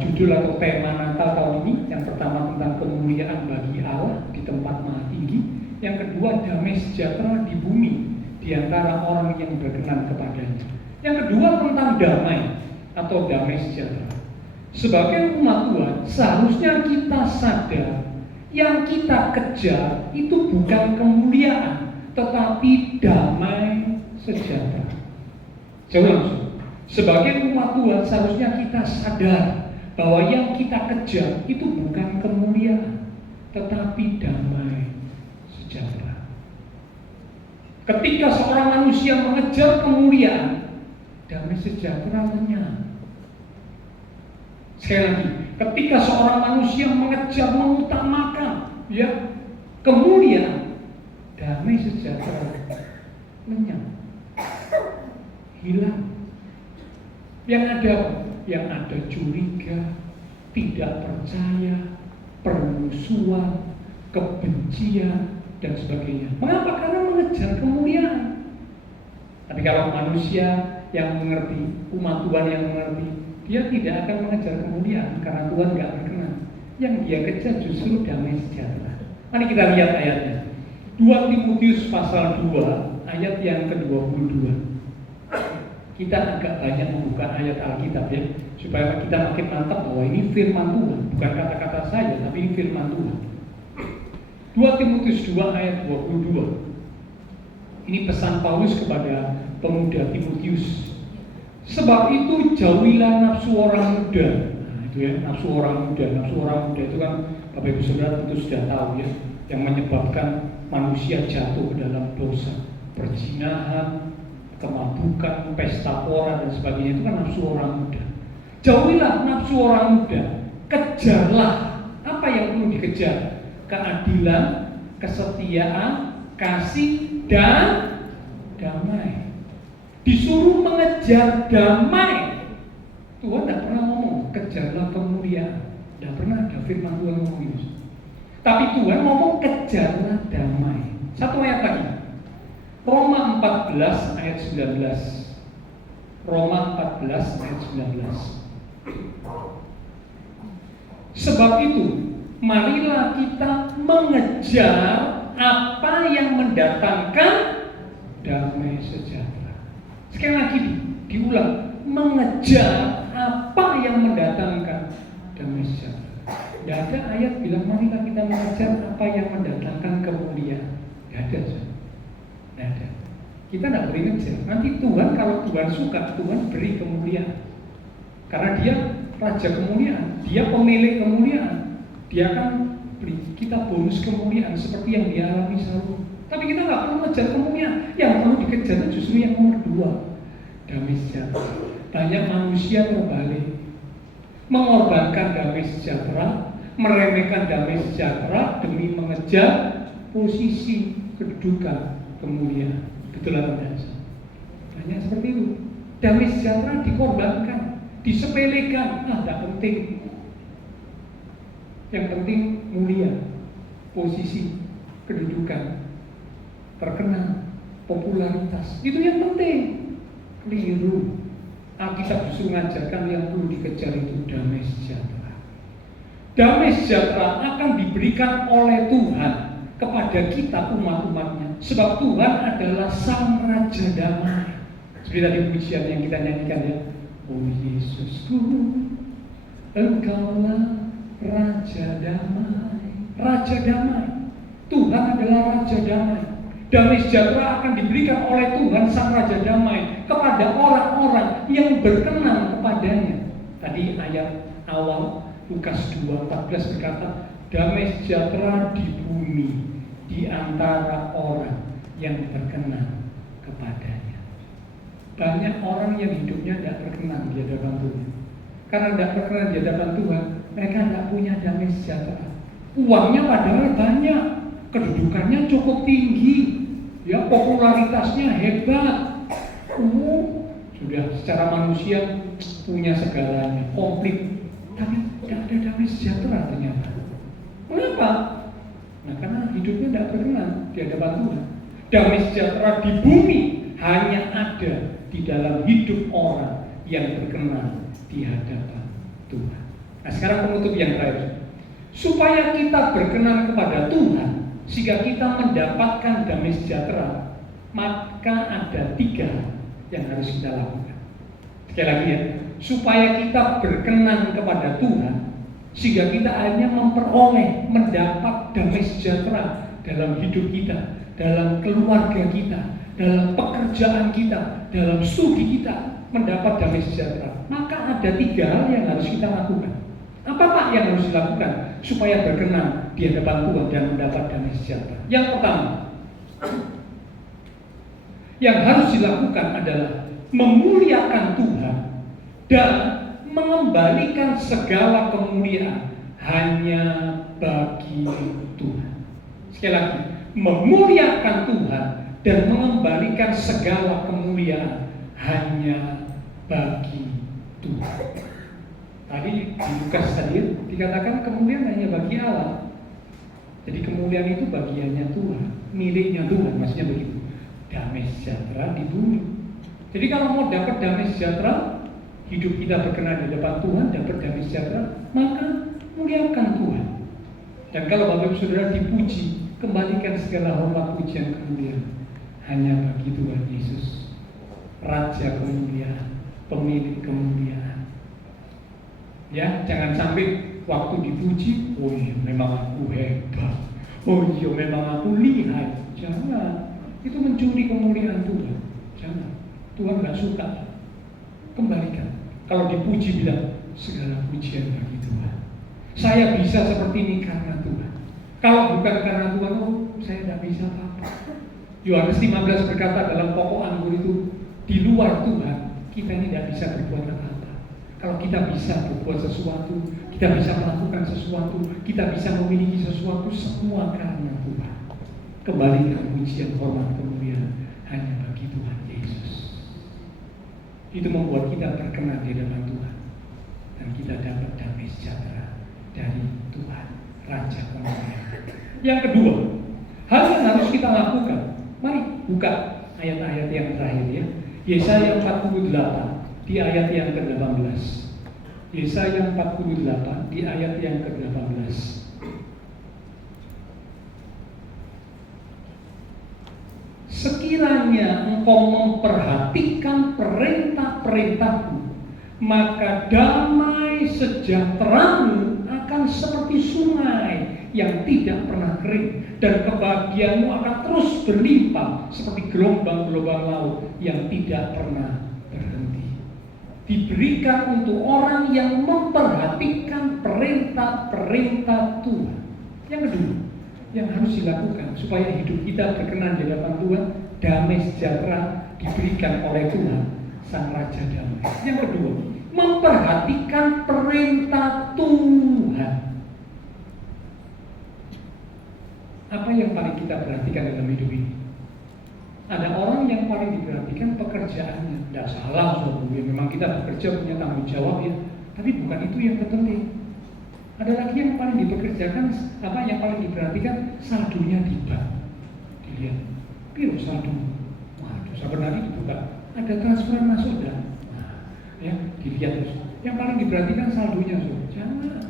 judul atau tema Natal tahun ini, yang pertama tentang kemuliaan bagi Allah di tempat maha tinggi, yang kedua damai sejahtera di bumi di antara orang yang berkenan kepadanya. Yang kedua tentang damai atau damai sejahtera. Sebagai umat Tuhan, seharusnya kita sadar yang kita kejar itu bukan kemuliaan, tetapi damai sejahtera. Saya ulang, sebagai umat Tuhan seharusnya kita sadar bahwa yang kita kejar itu bukan kemuliaan, tetapi damai sejahtera. Ketika seorang manusia mengejar kemuliaan, damai sejahtera lenyap. Sekali lagi, ketika seorang manusia mengejar, mengutamakan, ya, kemuliaan, damai sejahtera lenyap, hilang. Yang ada curiga, tidak percaya, permusuhan, kebencian, dan sebagainya. Mengapa? Karena mengejar kemuliaan. Tapi kalau manusia yang mengerti, umat Tuhan yang mengerti, dia tidak akan mengejar kemuliaan karena Tuhan gak berkenan. Yang dia kejar justru damai sejahtera. Mari kita lihat ayatnya. 2 Timotius pasal 2 ayat yang ke-22. Kita agak banyak membuka ayat Alkitab, ya, supaya kita makin mantap bahwa ini firman Tuhan, bukan kata-kata saya, tapi ini firman Tuhan. 2 Timotius 2 ayat 22. Ini pesan Paulus kepada pemuda Timotius. Sebab itu jauhilah nafsu orang muda. Nah, itu ya, nafsu orang muda. Nafsu orang muda itu kan Bapak Ibu Saudara tentu sudah tahu, ya, yang menyebabkan manusia jatuh ke dalam dosa, perzinahan, kemabukan, pesta pora dan sebagainya itu kan nafsu orang muda. Jauhilah nafsu orang muda, kejarlah apa yang perlu dikejar: keadilan, kesetiaan, kasih, dan damai. Disuruh mengejar damai. Tuhan tidak pernah ngomong kejarlah kemuliaan, tidak pernah ada firman Tuhan ngomong itu. Tapi Tuhan ngomong kejarlah damai. Satu ayat lagi, Roma 14 ayat 19. Roma 14 ayat 19. Sebab itu, marilah kita mengejar apa yang mendatangkan damai sejahtera. Sekali lagi diulang, mengejar apa yang mendatangkan damai sejahtera. Tidak ada ayat bilang marilah kita mengejar apa yang mendatangkan kemuliaan. Tidak ada. Tidak ada. Kita tidak boleh ngejar. Nanti Tuhan, kalau Tuhan suka, Tuhan beri kemuliaan. Karena dia Raja kemuliaan, dia pemilik kemuliaan. Dia akan beri kita bonus kemuliaan seperti yang dia alami Saul. Tapi kita nggak perlu ngejar kemuliaan. Yang perlu dikejar itu justru yang nomor 2, damai sejahtera. Banyak manusia terbalik, mengorbankan damai sejahtera, meremehkan damai sejahtera demi mengejar posisi kedudukan kemuliaan. Betul atau tidak? Banyak seperti itu. Damai sejahtera dikorbankan, disepelekan, tidak penting. Yang penting mulia, posisi, kedudukan, terkenal, popularitas, itu yang penting. Keliru. Alkitab justru mengajarkan yang perlu dikejar itu damai sejahtera. Damai sejahtera akan diberikan oleh Tuhan kepada kita umat-umatnya, sebab Tuhan adalah Sang Raja Damai. Seperti tadi pujian yang kita nyanyikan ya, oh Yesusku, Engkaulah Raja Damai. Raja Damai. Tuhan adalah Raja Damai. Damai sejahtera akan diberikan oleh Tuhan Sang Raja Damai kepada orang-orang yang berkenan kepadanya. Tadi ayat awal Lukas 2:14 berkata, damai sejahtera di bumi di antara orang yang berkenan kepadanya. Banyak orang yang hidupnya tidak berkenan di hadapan Tuhan. Karena tidak berkenan di hadapan Tuhan, mereka tidak punya damai sejahtera. Uangnya padahal banyak, kedudukannya cukup tinggi, ya, popularitasnya hebat, sudah secara manusia punya segalanya, komplit, tapi tidak ada damai sejahtera ternyata. Kenapa? Nah, karena hidupnya tidak berkenan di hadapan Tuhan. Damai sejahtera di bumi hanya ada di dalam hidup orang yang berkenan di hadapan Tuhan. Nah, sekarang penutup yang terakhir, supaya kita berkenan kepada Tuhan, sehingga kita mendapatkan damai sejahtera, maka ada 3 yang harus kita lakukan. Sekali lagi ya, supaya kita berkenan kepada Tuhan, sehingga kita akhirnya memperoleh, mendapat damai sejahtera dalam hidup kita, dalam keluarga kita, dalam pekerjaan kita, dalam studi kita, mendapat damai sejahtera. Maka ada 3 hal yang harus kita lakukan. Apa Pak yang harus dilakukan supaya berkenan di hadapan Tuhan dan mendapat damai sejahtera? Yang pertama, yang harus dilakukan adalah memuliakan Tuhan dan mengembalikan segala kemuliaan hanya bagi Tuhan. Sekali lagi, memuliakan Tuhan dan mengembalikan segala kemuliaan hanya bagi Tuhan. Tadi di Lukas tadi dikatakan kemuliaan hanya bagi Allah. Jadi kemuliaan itu bagiannya Tuhan, miliknya Tuhan, maksudnya begitu. Damai sejahtera di bumi. Jadi kalau mau dapat damai sejahtera, hidup kita berkenan di hadapan Tuhan, dapat damai sejahtera, maka muliakan Tuhan. Dan kalau Bapak Ibu Saudara dipuji, kembalikan segala hormat, pujian, kemuliaan hanya bagi Tuhan Yesus, Raja kemuliaan, pemilik kemuliaan. Ya, jangan sampai waktu dipuji, oh iya memang aku hebat, oh iya memang aku lihai. Jangan, itu mencuri kemuliaan Tuhan. Jangan, Tuhan nggak suka. Kembalikan. Kalau dipuji bilang segala pujian bagi Tuhan. Saya bisa seperti ini karena Tuhan. Kalau bukan karena Tuhan, oh saya tidak bisa apa-apa. Yohanes 15 berkata dalam pokok anggur itu, Di luar Tuhan, kita ini tidak bisa berbuat apa-apa. Kalau kita bisa berbuat sesuatu, kita bisa melakukan sesuatu, kita bisa memiliki sesuatu, semua karena Tuhan. Kembalikan pujian, hormat, kemuliaan hanya bagi Tuhan Yesus. Itu membuat kita berkenan di hadapan Tuhan, dan kita dapat damai sejahtera dari Tuhan, Raja Kemuliaan. Yang kedua, hal yang harus kita lakukan. Mari buka ayat-ayat yang terakhir ya. Yesaya 48 di ayat yang ke-18. Yesaya 48 di ayat yang ke-18. Sekiranya engkau memperhatikan perintah-perintahku, maka damai sejahteramu akan seperti sungai yang tidak pernah kering, dan kebahagiaanmu akan terus berlimpah seperti gelombang-gelombang laut yang tidak pernah berhenti. Diberikan untuk orang yang memperhatikan perintah-perintah Tuhan. Yang kedua, yang harus dilakukan supaya hidup kita berkenan di hadapan Tuhan, damai sejahtera diberikan oleh Tuhan, Sang Raja Damai. Yang kedua, memperhatikan perintah Tuhan. Apa yang paling kita perhatikan dalam hidup ini? Ada orang yang paling diperhatikan pekerjaannya. Tidak salah, saudara. Memang kita bekerja punya tanggung jawab ya. Tapi bukan itu yang terpenting. Ada lagi yang paling dipekerjakan, yang paling diperhatikan saldonya di bank. Dilihat, piro saldo. Waduh, sabar nanti dibuka. Ada transferan masuk dan, ya dilihat terus. Yang paling diperhatikan saldonya, saudara. Jangan.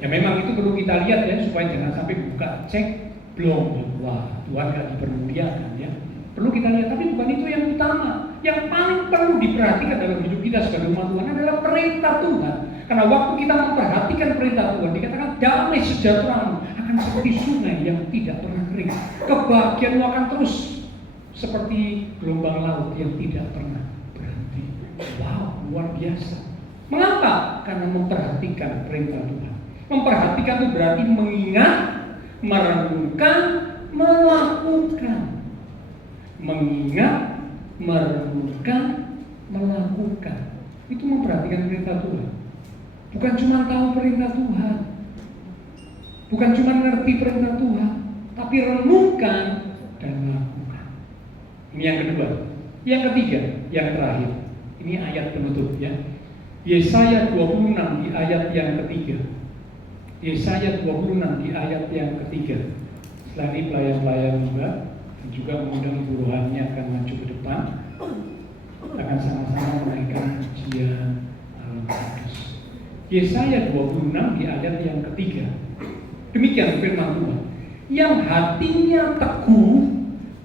Ya memang itu perlu kita lihat ya, supaya jangan sampai buka cek belum. Wah, Tuhan gak dipermuliakan ya. Perlu kita lihat, tapi bukan itu yang utama. Yang paling perlu diperhatikan dalam hidup kita sebagai umat Tuhan adalah perintah Tuhan. Karena waktu kita memperhatikan perintah Tuhan, dikatakan damai sejahtera akan seperti sungai yang tidak pernah kering. Kebahagiaanmu akan terus seperti gelombang laut yang tidak pernah berhenti. Wow, luar biasa. Mengapa? Karena memperhatikan perintah Tuhan. Memperhatikan itu berarti mengingat, merenungkan, melakukan. Mengingat, merenungkan, melakukan. Itu memperhatikan perintah Tuhan. Bukan cuma tahu perintah Tuhan, bukan cuma ngerti perintah Tuhan, tapi renungkan dan lakukan. Ini yang kedua. Yang ketiga, yang terakhir. Ini ayat penutup ya. Yesaya 26 di ayat yang ketiga. Yesaya 26 di ayat yang ketiga. Setelah ini pelayan-pelayan juga mengundang ibu rohani akan maju ke depan, akan sama-sama menaikkan pujian Allah Kudus. Yesaya 26 di ayat yang ketiga. Demikian firman Tuhan. Yang hatinya teguh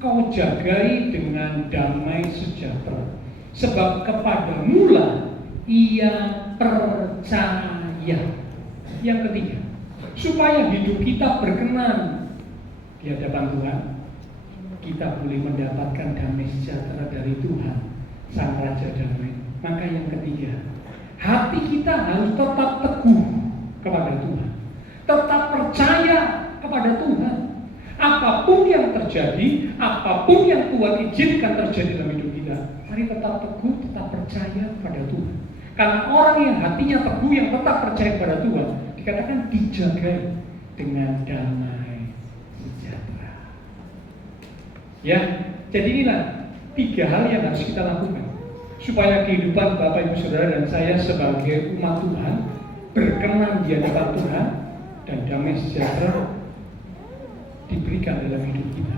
kau jagai dengan damai sejahtera, sebab kepadamu lah ia percaya. Yang ketiga, supaya hidup kita berkenan di hadapan Tuhan, kita boleh mendapatkan damai sejahtera dari Tuhan, Sang Raja Damai. Maka yang ketiga, hati kita harus tetap teguh kepada Tuhan, tetap percaya kepada Tuhan. Apapun yang terjadi, apapun yang Tuhan izinkan terjadi dalam hidup kita, mari tetap teguh, tetap percaya kepada Tuhan. Karena orang yang hatinya teguh, yang tetap percaya kepada Tuhan, dikatakan dijagai dengan damai sejahtera. Ya, jadi inilah 3 hal yang harus kita lakukan supaya kehidupan Bapak Ibu Saudara dan saya sebagai umat Tuhan berkenan di hadapan Tuhan dan damai sejahtera diberikan dalam hidup kita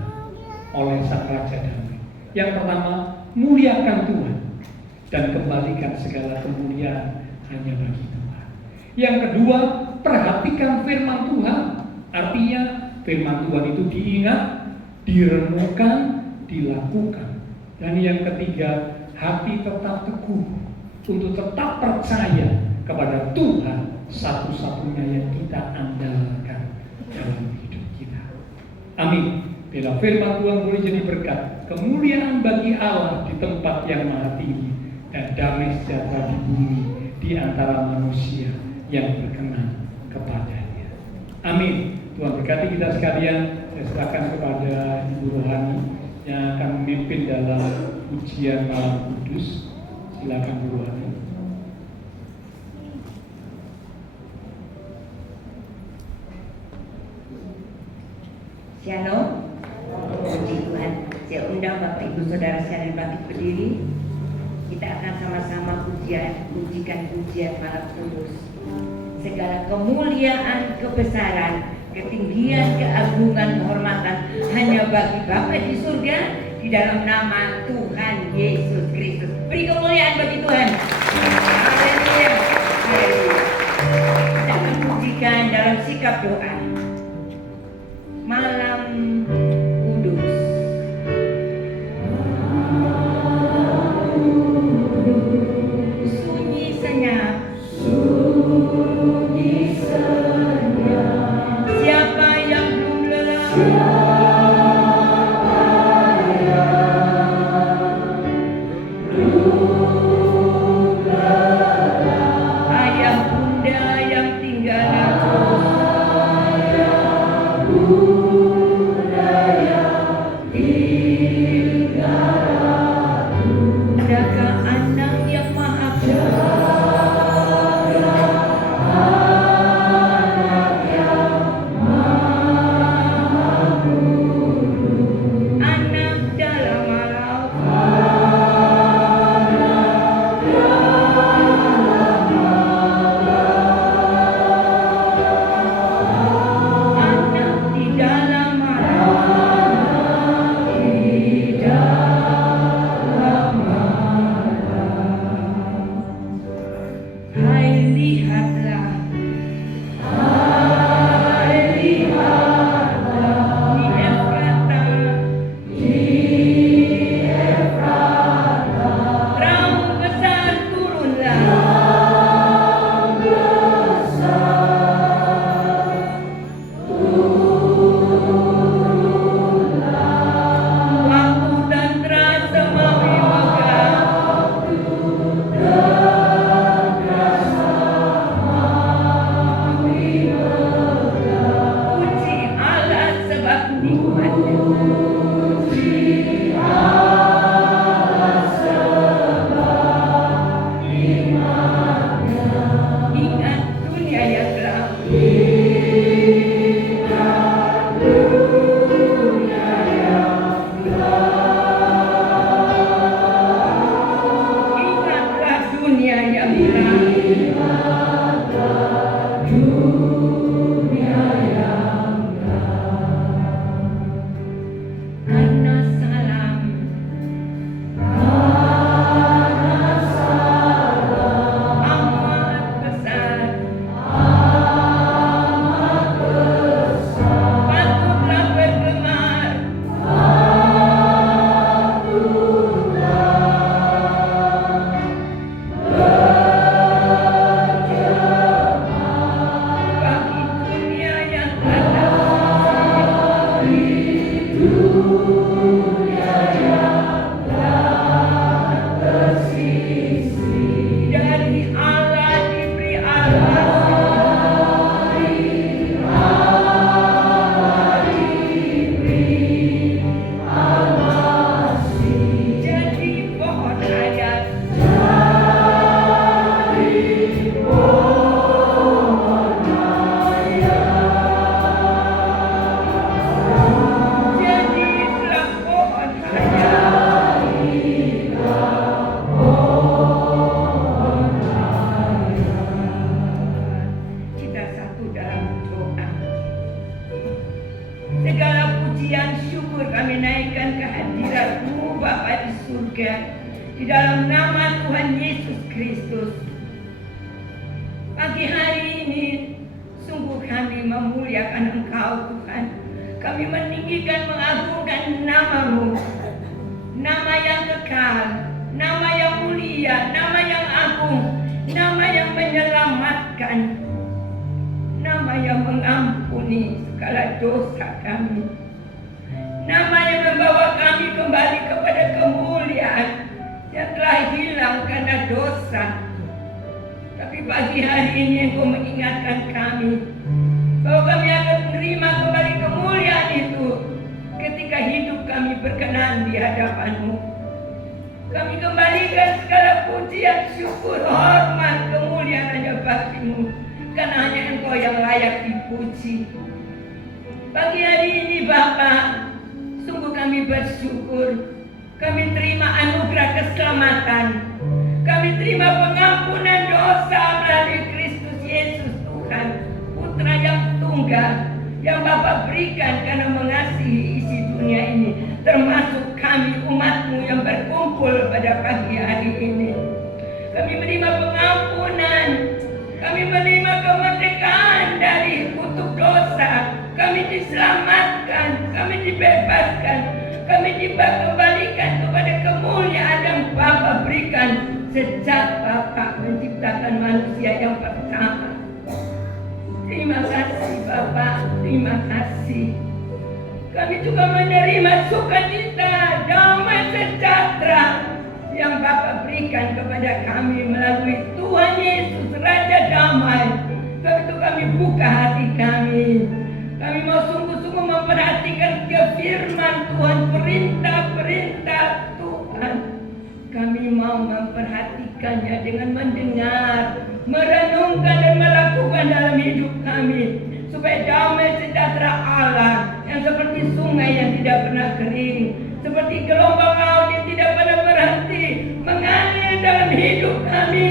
oleh Sang Raja Damai. Yang pertama, muliakan Tuhan dan kembalikan segala kemuliaan hanya bagi Tuhan. Yang kedua, perhatikan firman Tuhan. Artinya firman Tuhan itu diingat, direnungkan, dilakukan. Dan yang ketiga, hati tetap teguh untuk tetap percaya kepada Tuhan satu-satunya yang kita andalkan dalam hidup kita. Amin. Bila firman Tuhan boleh jadi berkat, kemuliaan bagi Allah di tempat yang maha tinggi, dan damai sejahtera di bumi di antara manusia yang berkenan kepadanya. Amin. Tuhan berkati kita sekalian. Saya serahkan kepada Ibu Rohani yang akan memimpin dalam pujian malam kudus. Silakan Bu Rohani. Shalom. Puji Tuhan. Saya undang Bapak Ibu Saudara sekalian bangkit berdiri. Kita akan sama-sama pujikan pujian malam kudus. Segala kemuliaan, kebesaran, ketinggian, keagungan, kehormatan hanya bagi Bapa di surga di dalam nama Tuhan Yesus Kristus. Beri kemuliaan bagi Tuhan. Haleluya. Haleluya. Kita akan pujikan dalam sikap doa. Malam kudus. Sunyi senyap. Siapa yang belum lelah? Ayah bunda yang tinggal jaga anak yang maha anak dalam malam anak di dalam malam di dalam malam. Hai lihatlah di Efrata terang besar turunlah waktu dan terasa mawi megah puji Allah sebab nikmatnya. Ingat dunia yang gelap. Ingatlah dunia yang gelap. Karena salam amat besar patutlah bergemar bagi dunia yang dari Allah diberi jadi pohon hayat jadilah pohon hayat kita satu dalam doa. Segala pujian syukur kami naikkan ke hadirat-Mu Bapa di surga di dalam nama Tuhan Yesus Kristus. Pagi hari ini sungguh kami memuliakan Engkau Tuhan. Kami meninggikan mengagungkan nama-Mu, nama yang kekal, nama yang mulia, nama yang agung, nama yang menyelamatkan, nama yang mengampuni segala dosa kami, nama yang membawa kami kembali kepada kemuliaan yang telah hilang karena dosa. Tapi pagi hari ini Engkau mengingatkan kami bahwa kami akan menerima kembali kemuliaan itu ketika hidup kami berkenan di hadapan-Mu. Kami kembalikan segala pujian, syukur, hormat, kemuliaan hanya bagi-Mu. Karena hanya Engkau yang layak dipuji. Pagi hari ini Bapa, sungguh kami bersyukur. Kami terima anugerah keselamatan. Kami terima pengampunan dosa melalui Kristus Yesus Tuhan, Putra yang tunggal, yang Bapa berikan karena mengasihi isi dunia ini, termasuk kami umat-Mu yang berkumpul pada pagi hari ini. Kami menerima pengampunan, kami menerima kemerdekaan dari kutuk dosa, kami diselamatkan, kami dibebaskan, kami dikembalikan kepada kemuliaan yang Bapa berikan sejak Bapa menciptakan manusia yang pertama. Terima kasih Bapa, terima kasih. Kami juga menerima sukacita, damai sejahtera yang Bapa berikan kepada kami melalui Tuhan Yesus, Raja Damai. Karena itu kami buka hati kami. Kami mau sungguh-sungguh memperhatikan firman Tuhan, perintah-perintah Tuhan. Kami mau memperhatikannya dengan mendengar, merenungkan dan melakukan dalam hidup kami. Supaya damai sejahtera Allah yang seperti sungai yang tidak pernah kering, seperti gelombang laut yang tidak pernah berhenti mengalir dalam hidup kami.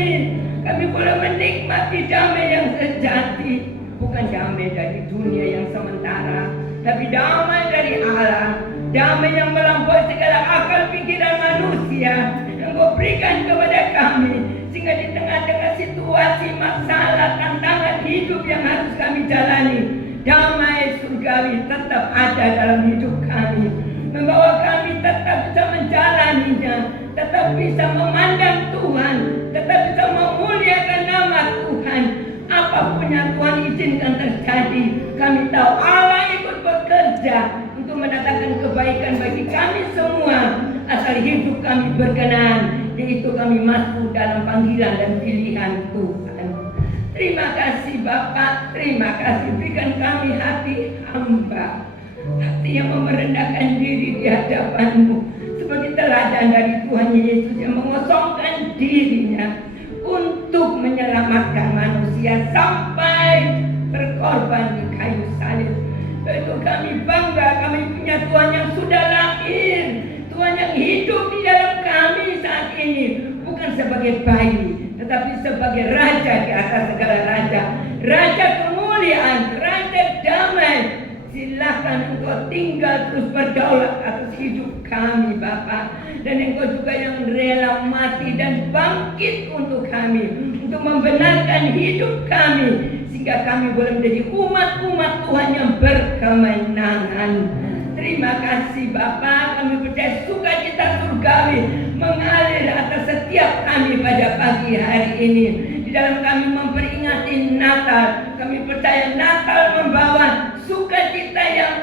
Kami boleh menikmati damai yang sejati. Bukan damai dari dunia yang sementara, tapi damai dari Allah. Damai yang melampaui segala akal pikiran manusia yang Kau berikan kepada kami. Sehingga di tengah-tengah situasi, masalah, tantangan hidup yang harus kami jalani, damai surgawi tetap ada dalam hidup kami, membawa kami tetap bisa menjalaninya, tetap bisa memandang Tuhan, tetap bisa memuliakan nama Tuhan. Apapun yang Tuhan izinkan terjadi, kami tahu Allah ikut bekerja untuk mendatangkan kebaikan bagi kami semua, asal hidup kami berkenan, yaitu kami masuk dalam panggilan dan pilihan Tuhan. Terima kasih Bapa, terima kasih. Berikan kami hati hamba, hati yang merendahkan diri di hadapan-Mu, sebagai teladan dari Tuhan Yesus yang mengosongkan dirinya untuk menyelamatkan manusia sampai berkorban di kayu salib. Itu kami bangga, kami punya Tuhan yang sudah lahir, Tuhan yang hidup di dalam kami saat ini, bukan sebagai bayi, tetapi sebagai Raja di atas segala raja, Raja kemuliaan, Raja damai. Silakan Engkau tinggal terus berdaulat atas hidup kami Bapa. Dan Engkau juga yang rela mati dan bangkit untuk kami, untuk membenarkan hidup kami, sehingga kami boleh menjadi umat-umat Tuhan yang berkemenangan. Terima kasih Bapa, kami percaya sukacita surgawi mengalir atas setiap kami pada pagi hari ini. Di dalam kami memperingati Natal, kami percaya Natal membawa sukacita yang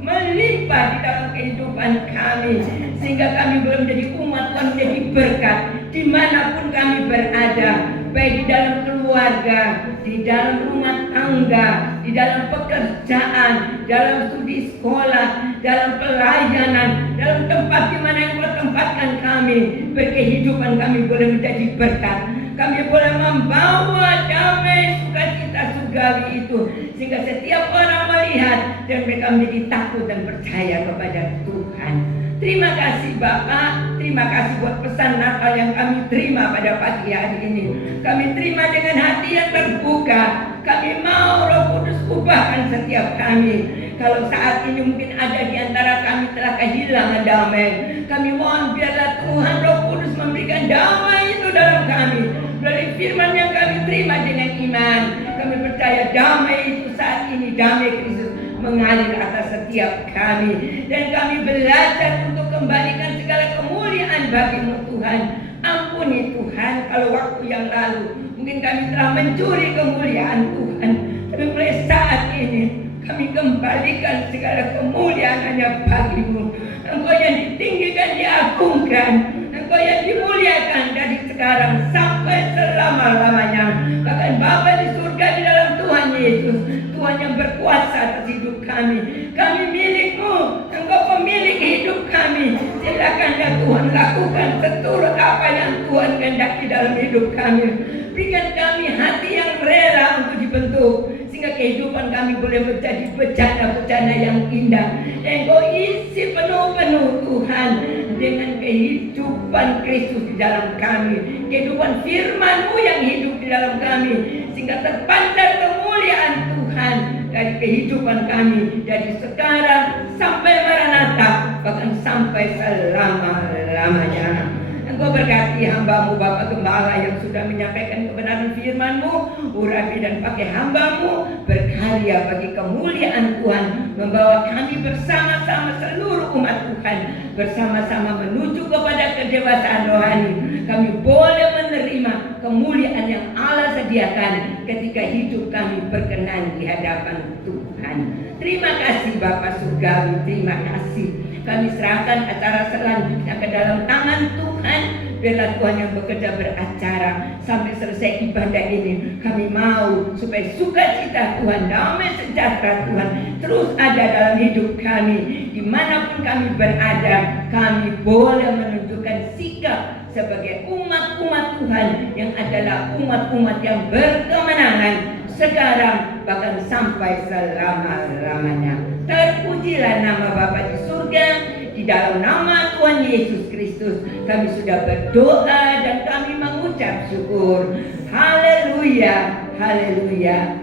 melimpah di dalam kehidupan kami, sehingga kami boleh menjadi umat Tuhan, menjadi berkat dimanapun kami berada, baik di dalam keluarga, di dalam rumah tangga, di dalam pekerjaan, dalam studi sekolah, dalam pelayanan, dalam tempat di mana yang Kau tempatkan kami, berkehidupan kami boleh menjadi berkat. Kami boleh membawa damai sukacita surgawi itu, sehingga setiap orang melihat dan mereka menjadi takut dan percaya kepada Tuhan. Terima kasih Bapak, terima kasih buat pesan Natal yang kami terima pada pagi hari ini. Kami terima dengan hati yang terbuka. Kami mau Roh Kudus ubahkan setiap kami. Kalau saat ini mungkin ada di antara kami telah kehilangan damai, kami mohon biarlah Tuhan Roh Kudus memberikan damai itu dalam kami. Melalui firman yang kami terima dengan iman, kami percaya damai itu saat ini, damai Kristus mengalir atas setiap kami. Dan kami belajar untuk kembalikan segala kemuliaan bagi-Mu Tuhan. Ampuni Tuhan kalau waktu yang lalu mungkin kami telah mencuri kemuliaan Tuhan, tapi mulai saat ini kami kembalikan segala kemuliaan hanya bagi-Mu. Engkau yang ditinggikan, diagungkan, Engkau yang dimuliakan dari sekarang sampai selama-lamanya. Bahkan Bapa di surga di dalam Tuhan Yesus, Tuhan yang berkuasa atas hidup kami. Kami milik-Mu, Engkau pemilik hidup kami. Silakanlah Tuhan lakukan seturut apa yang Tuhan kehendaki dalam hidup kami. Berikan kami hati yang rela untuk dibentuk, sehingga kehidupan kami boleh menjadi bejana-bejana yang indah. Engkau isi penuh-penuh Tuhan dengan kehidupan Kristus di dalam kami, kehidupan firman-Mu yang hidup di dalam kami, sehingga terpancar kemuliaan Tuhan dari kehidupan kami, dari sekarang sampai Maranatha, bahkan sampai selama-lamanya. Engkau berkati hamba-Mu Bapak Gembala yang sudah menyampaikan kebenaran firman-Mu, urapi dan pakai hamba-Mu berkarya bagi kemuliaan Tuhan, membawa kami bersama-sama seluruh umat Tuhan, bersama-sama menuju kepada kedewasaan rohani. Kami boleh menerima kemuliaan yang Allah sediakan ketika hidup kami berkenan di hadapan Tuhan. Terima kasih Bapa Surgawi, terima kasih. Kami serahkan acara selanjutnya ke dalam tangan Tuhan. Biarlah Tuhan yang bekerja beracara sampai selesai ibadah ini. Kami mau supaya sukacita Tuhan, damai sejahtera Tuhan terus ada dalam hidup kami. Dimanapun kami berada, kami boleh menunjukkan sikap sebagai umat-umat Tuhan yang adalah umat-umat yang berkemenangan sekarang bahkan sampai selama-lamanya. Terpujilah nama Bapa di surga, di dalam nama Tuhan Yesus Kristus kami sudah berdoa dan kami mengucap syukur. Haleluya, haleluya,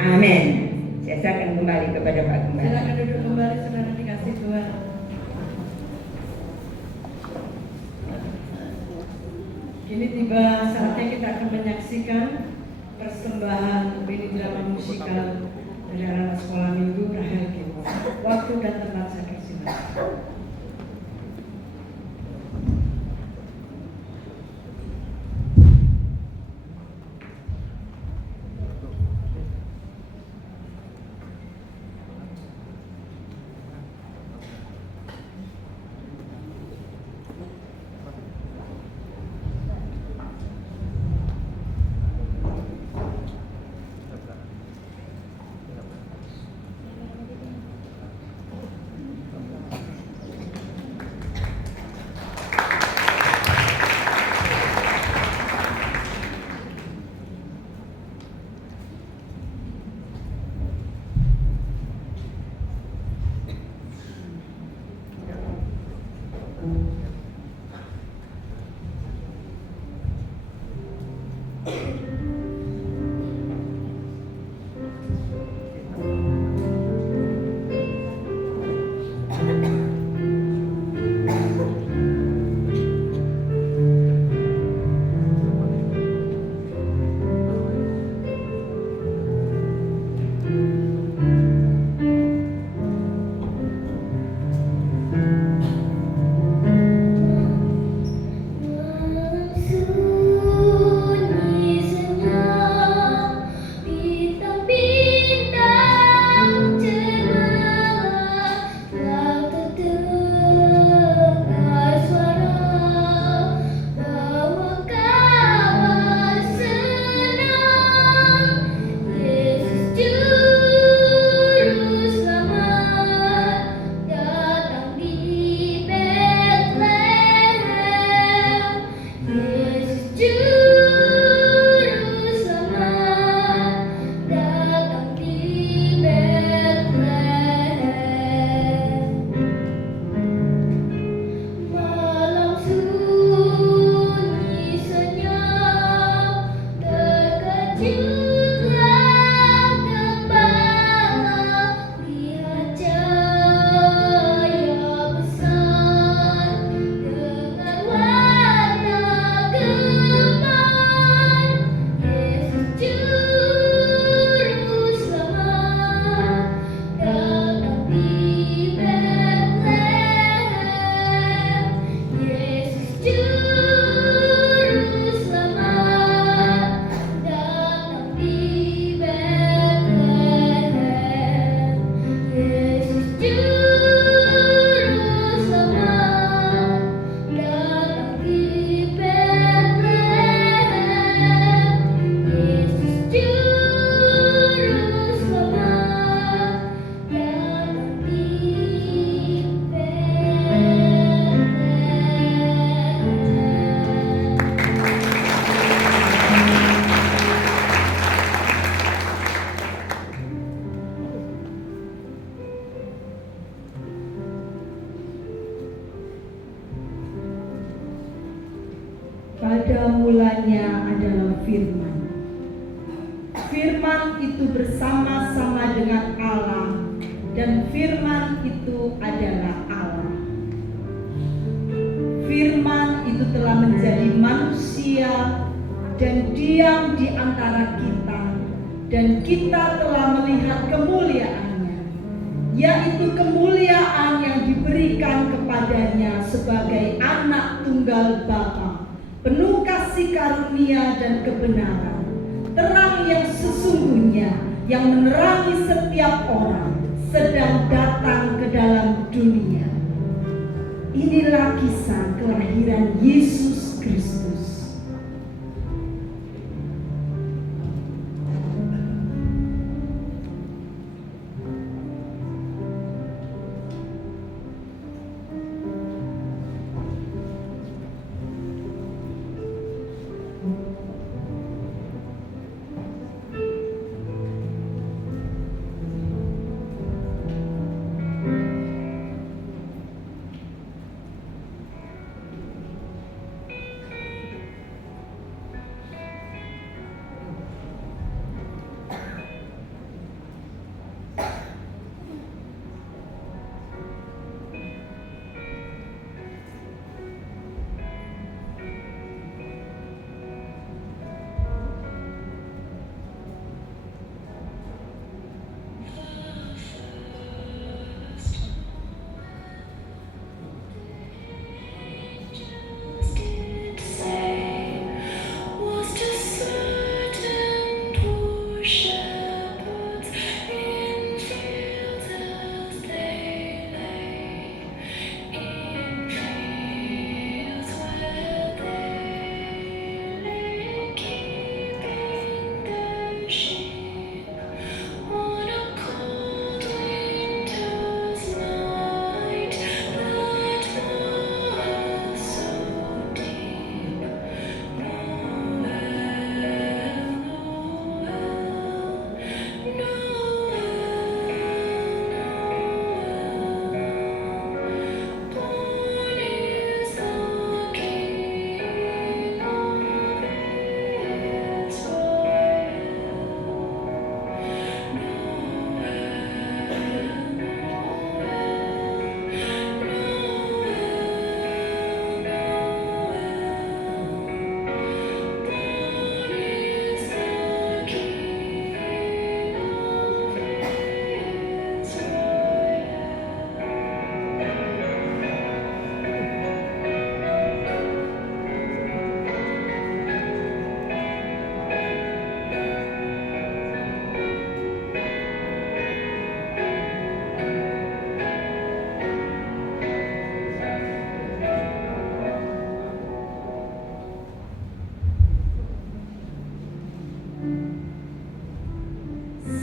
amin. Saya akan kembali kepada Pak Gembala. Silakan duduk kembali, saudara dikasih Tuhan. Kini tiba saatnya kita akan menyaksikan persembahan mini drama musikal dari anak sekolah minggu Rahel Gimo. Waktu dan tempat saya persilakan. mulanya adalah firman. Firman itu bersama-sama dengan Allah, dan firman itu adalah Allah. Firman itu telah menjadi manusia dan diam di antara kita, dan kita telah melihat kemuliaannya, yaitu kemuliaan yang diberikan kepadanya sebagai anak tunggal Bapa, penuh kasih karunia dan kebenaran, terang yang sesungguhnya yang menerangi setiap orang sedang datang ke dalam dunia. Inilah kisah kelahiran Yesus Kristus.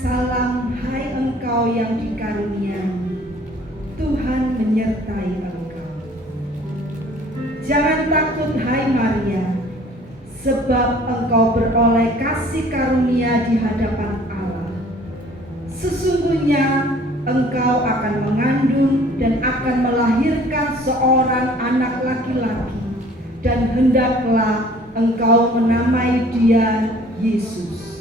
Salam, hai engkau yang dikaruniai, Tuhan menyertai engkau. Jangan takut, hai Maria, sebab engkau beroleh kasih karunia di hadapan Allah. Sesungguhnya engkau akan mengandung dan akan melahirkan seorang anak laki-laki, dan hendaklah engkau menamai dia Yesus.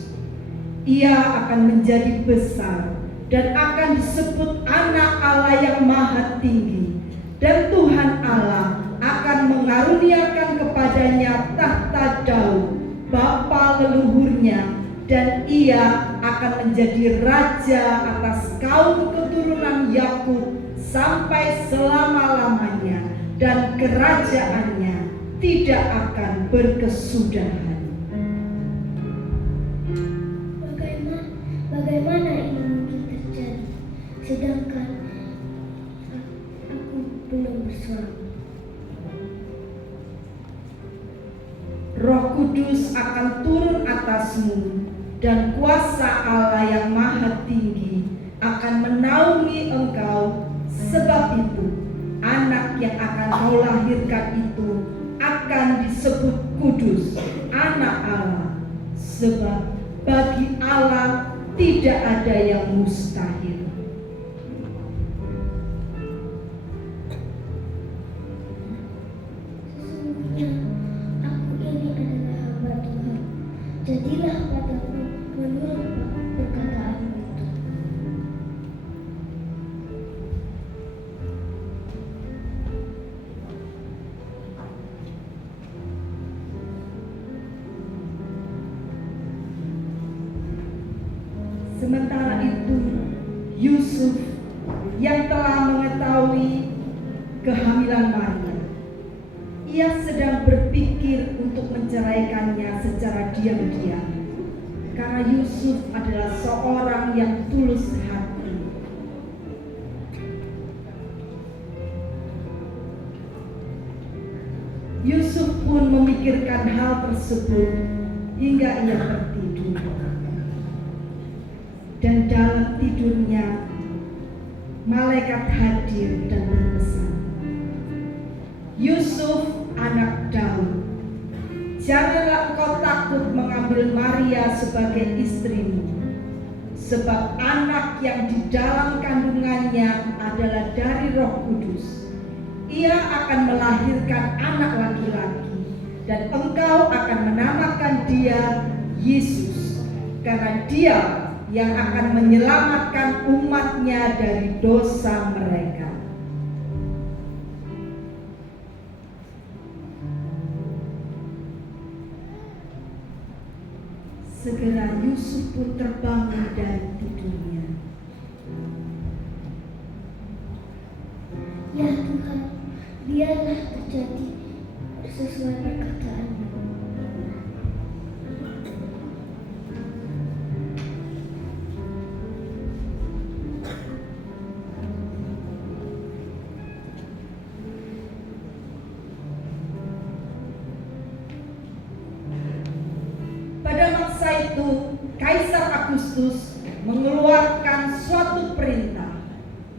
Ia akan menjadi besar dan akan disebut anak Allah yang maha tinggi, dan Tuhan Allah akan mengaruniakan kepadanya tahta Daud bapa leluhurnya, dan ia akan menjadi raja atas kaum keturunan Yakub sampai selama-lamanya, dan kerajaannya tidak akan berkesudahan. Bagaimana ini mungkin terjadi, sedangkan aku belum bersuami? Roh Kudus akan turun atasmu, dan kuasa Allah yang maha tinggi akan menaungi engkau. Sebab itu, anak yang akan kau lahirkan itu akan disebut kudus, anak Allah. Sebab bagi Allah tidak ada yang mustahil. Sesungguhnya aku ini adalah Sementara itu, Yusuf yang telah mengetahui kehamilan Maria, ia sedang berpikir untuk menceraikannya secara diam-diam, karena Yusuf adalah seorang yang tulus hati. Yusuf pun memikirkan hal tersebut hingga ia tertidur. Dan dalam tidurnya, malaikat hadir dan berpesan, "Yusuf, anak Daud, janganlah engkau takut mengambil Maria sebagai istrimu, sebab anak yang di dalam kandungannya adalah dari Roh Kudus. Ia akan melahirkan anak laki-laki, dan engkau akan menamakan dia Yesus, karena dia yang akan menyelamatkan umatnya dari dosa mereka." Segera Yusuf pun terbangun dari tidurnya. Ya Tuhan, biarlah terjadi sesuai perkataanmu. Pada masa itu, Kaisar Agustus mengeluarkan suatu perintah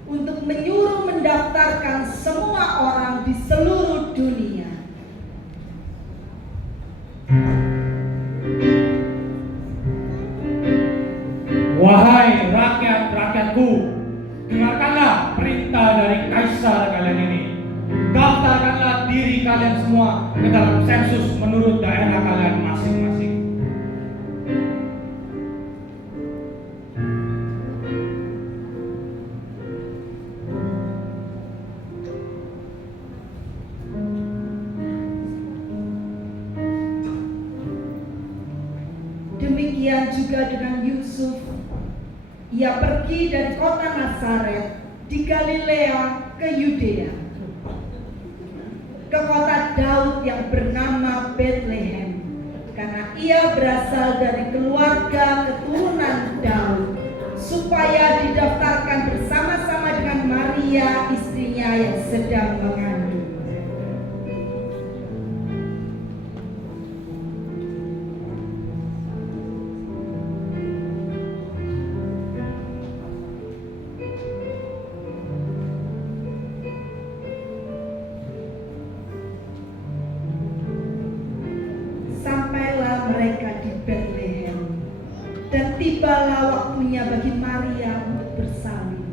untuk menyuruh mendaftarkan semua orang di seluruh dunia. Wahai rakyat-rakyatku, dengarkanlah perintah dari Kaisar kalian ini. Daftarkanlah diri kalian semua ke dalam sensus menurut daerah kalian masing-masing. Demikian juga dengan Yusuf. Ia pergi dari kota Nazaret di Galilea ke Yudea, ke kota Daud yang bernama Bethlehem, karena ia berasal dari keluarga keturunan Daud, supaya didaftarkan bersama-sama dengan Maria istrinya yang sedang mengandung. Sampailah mereka di Bethlehem, dan tibalah waktunya bagi Maria untuk bersalin.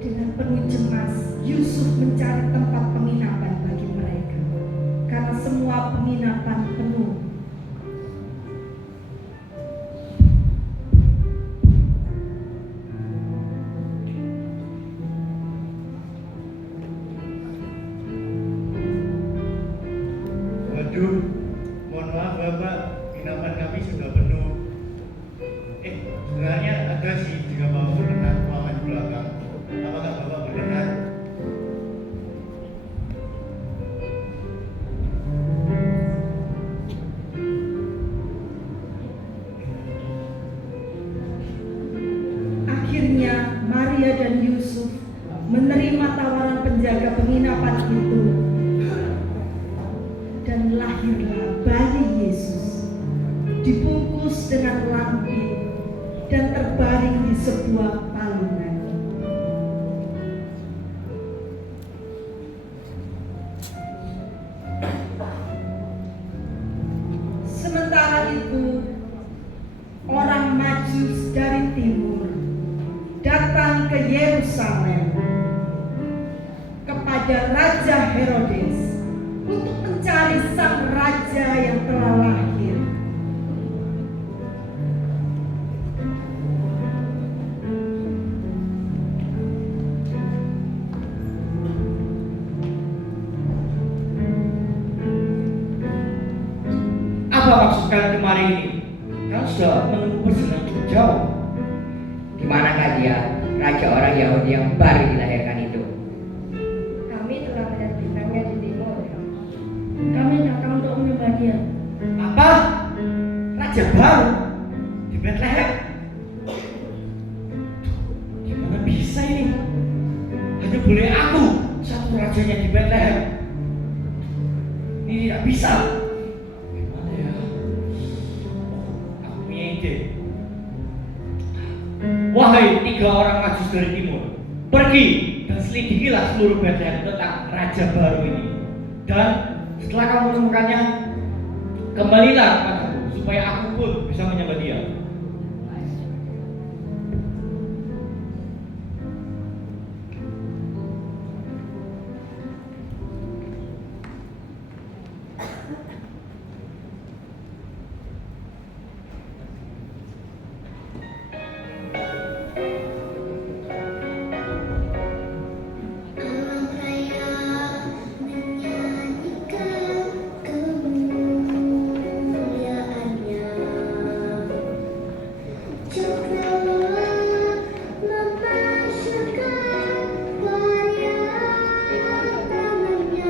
Dengan penuh cemas, Yusuf mencari tempat penginapan bagi mereka, karena semua penginapan penuh. Waduh, mohon maaf Bapak, penginapan kami sudah penuh. Sebenarnya ada sih, jika Bapak berkenan, ruangan di belakang. Apakah Bapak berkenan? Akhirnya Maria dan Yusuf menerima tawaran penjaga penginapan itu, dan lahirlah bayi Yesus, dibungkus dengan lampin dan terbaring di sebuah palungan. itu orang Majus dari timur datang ke Yerusalem kepada Raja Herodes untuk mencari sang raja yang telah lahir. Apa maksud kalian kemarin ini? Kalian sudah menempuh perjalanan cukup jauh. Di manakah dia, raja orang Yahudi yang baru dilahirkan itu? Kami telah melihat bintangnya di timur. Kami datang untuk menyembah dia. Apa? Raja baru di Bethlehem? Gimana bisa ini? Hanya boleh aku satu rajanya di Bethlehem. Ini tidak bisa. Gimana ya? Aku punya ide. Wahai 3 orang Majus dari timur, pergi dan selidikilah seluruh Bethlehem tentang raja baru ini. Dan setelah kamu menemukannya, kembalilah kepadaku supaya aku pun bisa menyembah dia. Alam raya menyanyikan kemuliaannya. Cukuplah memasukkan warian namanya.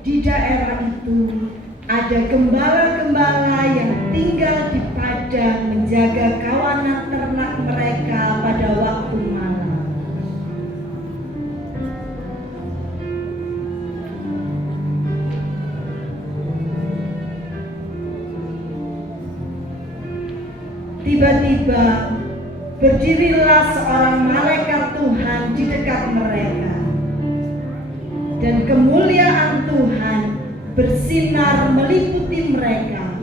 Di daerah itu ada gembala-gembala yang tinggal di padang menjaga kawanan ternak mereka pada waktu malam. Tiba-tiba berdirilah seorang malaikat Tuhan di dekat mereka. Dan kemuliaan Tuhan bersinar meliputi mereka,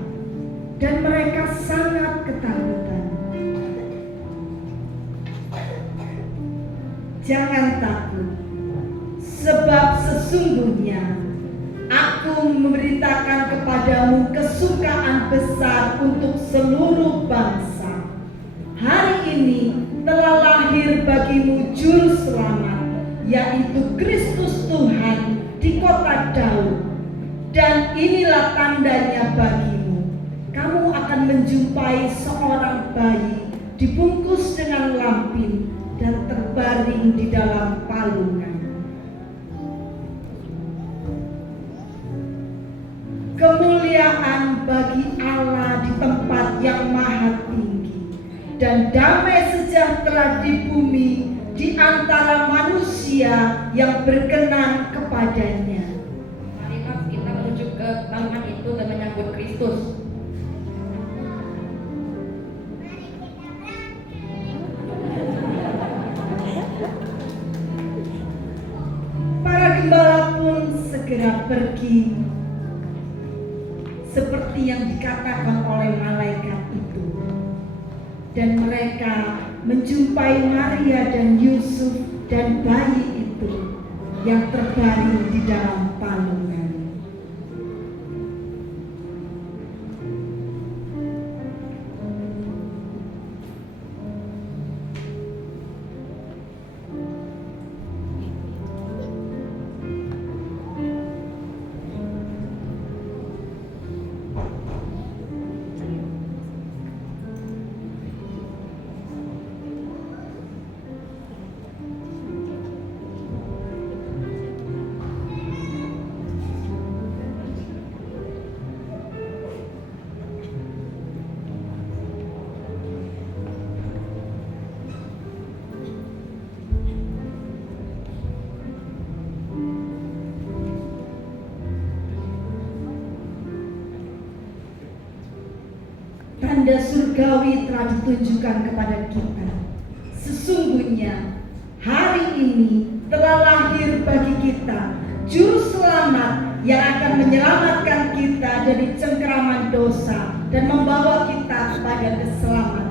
dan mereka sangat ketakutan. Jangan takut, sebab sesungguhnya aku memberitakan kepadamu kesukaan besar untuk seluruh bangsa. Hari ini telah lahir bagimu juru selamat, yaitu Kristus Tuhan di kota Daud. Dan inilah tandanya bagimu, kamu akan menjumpai seorang bayi dibungkus dengan lampin dan terbaring di dalam palungan. Kemuliaan bagi Allah di tempat yang maha tinggi, dan damai sejahtera di bumi di antara manusia yang berkenan kepadanya. Marilah kita menuju ke taman itu dan menyambut Kristus. Para gembala pun segera pergi seperti yang dikatakan oleh malaikat itu, dan mereka menjumpai Maria dan Yusuf dan bayi itu yang terbaring di dalam palungan. Tanda surgawi telah ditunjukkan kepada kita. Sesungguhnya hari ini telah lahir bagi kita juru selamat yang akan menyelamatkan kita dari cengkeraman dosa dan membawa kita kepada keselamatan.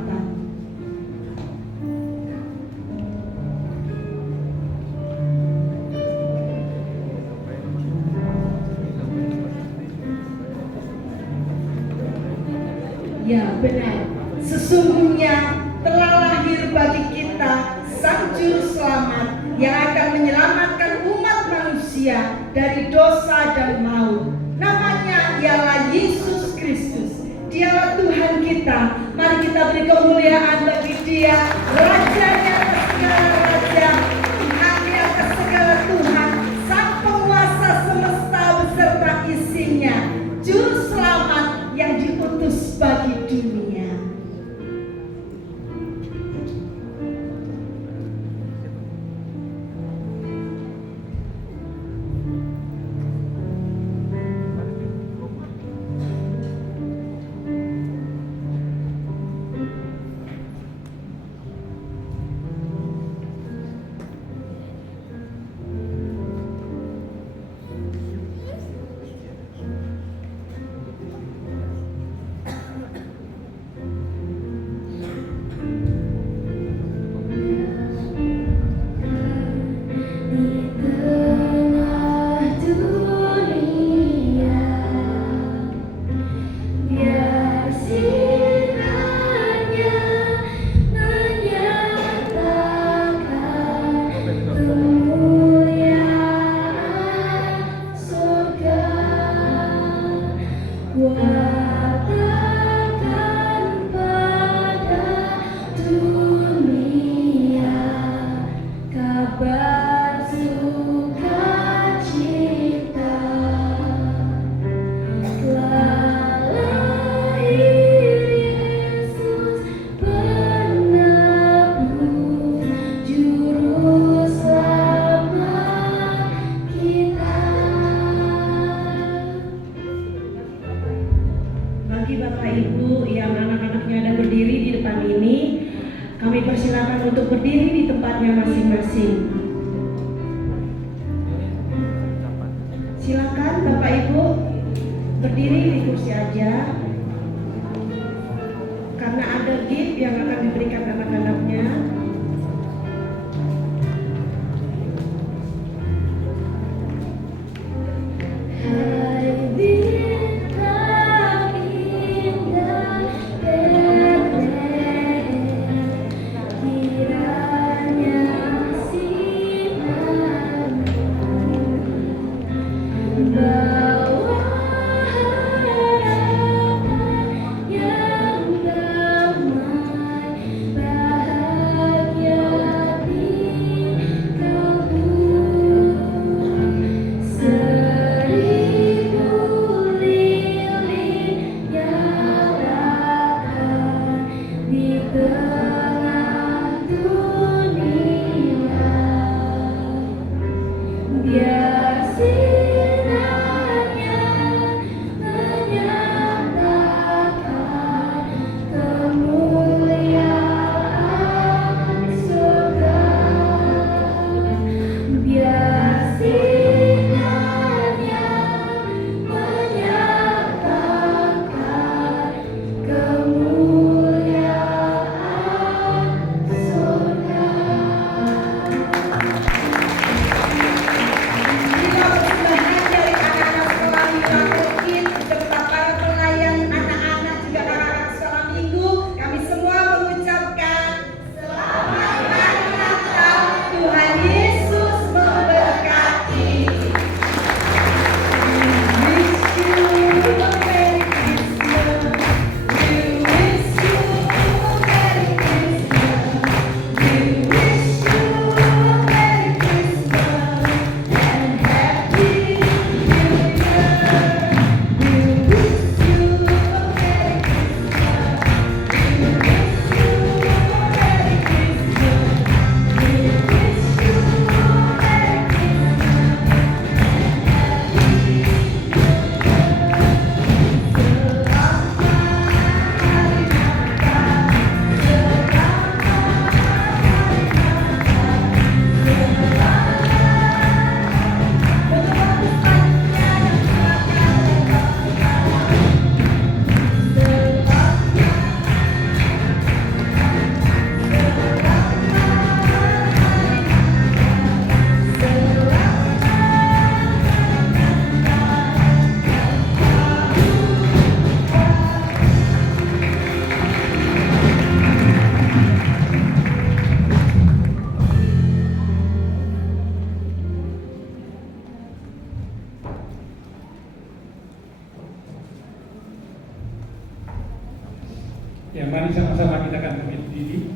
Ya benar, sesungguhnya telah lahir bagi kita Sang Juru Selamat yang akan menyelamatkan umat manusia dari dosa dan maut. Namanya ialah Yesus Kristus. Dialah Tuhan kita. Mari kita beri kemuliaan bagi Dia, Rajanya atas segala raja, Tuhannya atas segala Tuhan, Sang penguasa semesta beserta isinya, Juru Selamat yang diutus bagi dunia. Bagi Bapak Ibu yang anak-anaknya ada berdiri di depan ini, kami persilakan untuk berdiri di tempatnya masing-masing. Silakan Bapak Ibu berdiri di kursi aja, karena ada gift yang akan diberikan anak-anaknya. Ya, mari sama-sama kita akan berdiri.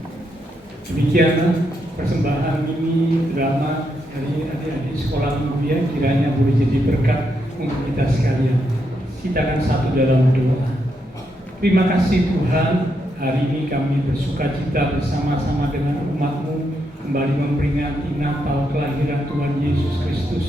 Demikian persembahan ini drama dari adik-adik sekolah minggu ya, kiranya boleh jadi berkat untuk kita sekalian. Kita akan satu dalam doa. Terima kasih Tuhan, hari ini kami bersukacita bersama-sama dengan umat-Mu kembali memperingati Natal kelahiran Tuhan Yesus Kristus.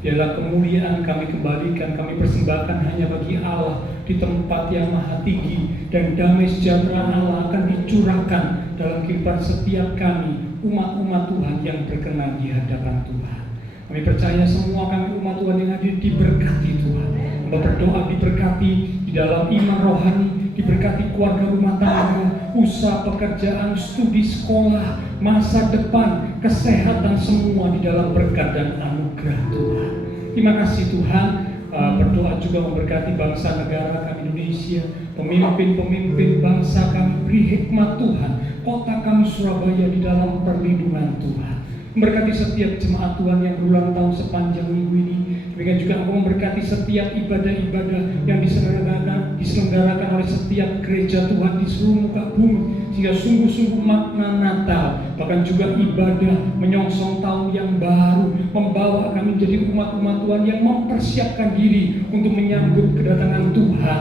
Biarlah kemuliaan kami kembalikan, kami persembahkan hanya bagi Allah di tempat yang maha tinggi, dan damai sejahtera Allah akan dicurahkan dalam kehidupan setiap kami, umat-umat Tuhan yang berkenan di hadapan Tuhan. Kami percaya semua kami umat Tuhan yang hadir diberkati Tuhan. Hamba berdoa diberkati di dalam iman rohani, diberkati keluarga rumah tangga, usaha pekerjaan, studi sekolah, masa depan, kesehatan, semua di dalam berkat dan anugerah Tuhan. Terima kasih Tuhan. Berdoa juga memberkati bangsa negara kami Indonesia, pemimpin-pemimpin bangsa kami, beri hikmat Tuhan, kota kami Surabaya di dalam perlindungan Tuhan. Memberkati setiap jemaat Tuhan yang berulang tahun sepanjang minggu ini. Demikian juga Engkau memberkati setiap ibadah-ibadah yang diselenggarakan oleh setiap gereja Tuhan di seluruh muka bumi, sehingga sungguh-sungguh makna Natal, bahkan juga ibadah menyongsong tahun yang baru, membawa kami menjadi umat-umat Tuhan yang mempersiapkan diri untuk menyambut kedatangan Tuhan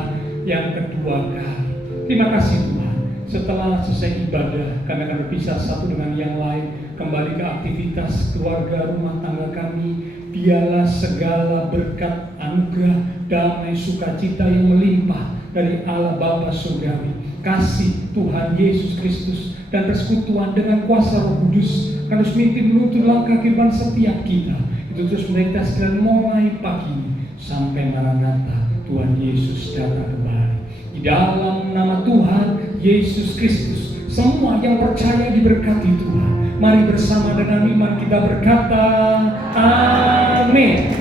yang kedua kali. Terima kasih Tuhan. Setelah selesai ibadah, kami akan berpisah satu dengan yang lain, kembali ke aktivitas keluarga rumah tangga kami. Biarlah segala berkat, anugerah, damai, sukacita yang melimpah dari Allah Bapa Surgawi, kasih Tuhan Yesus Kristus, dan persekutuan dengan kuasa Roh Kudus akan terus memimpin menuntun langkah kehidupan setiap kita. Itu terus mereka sekalian mulai pagi ini sampai Maranatha Tuhan Yesus datang kembali. Di dalam nama Tuhan Yesus Kristus, semua yang percaya diberkati Tuhan. Mari bersama dengan iman kita berkata, amin.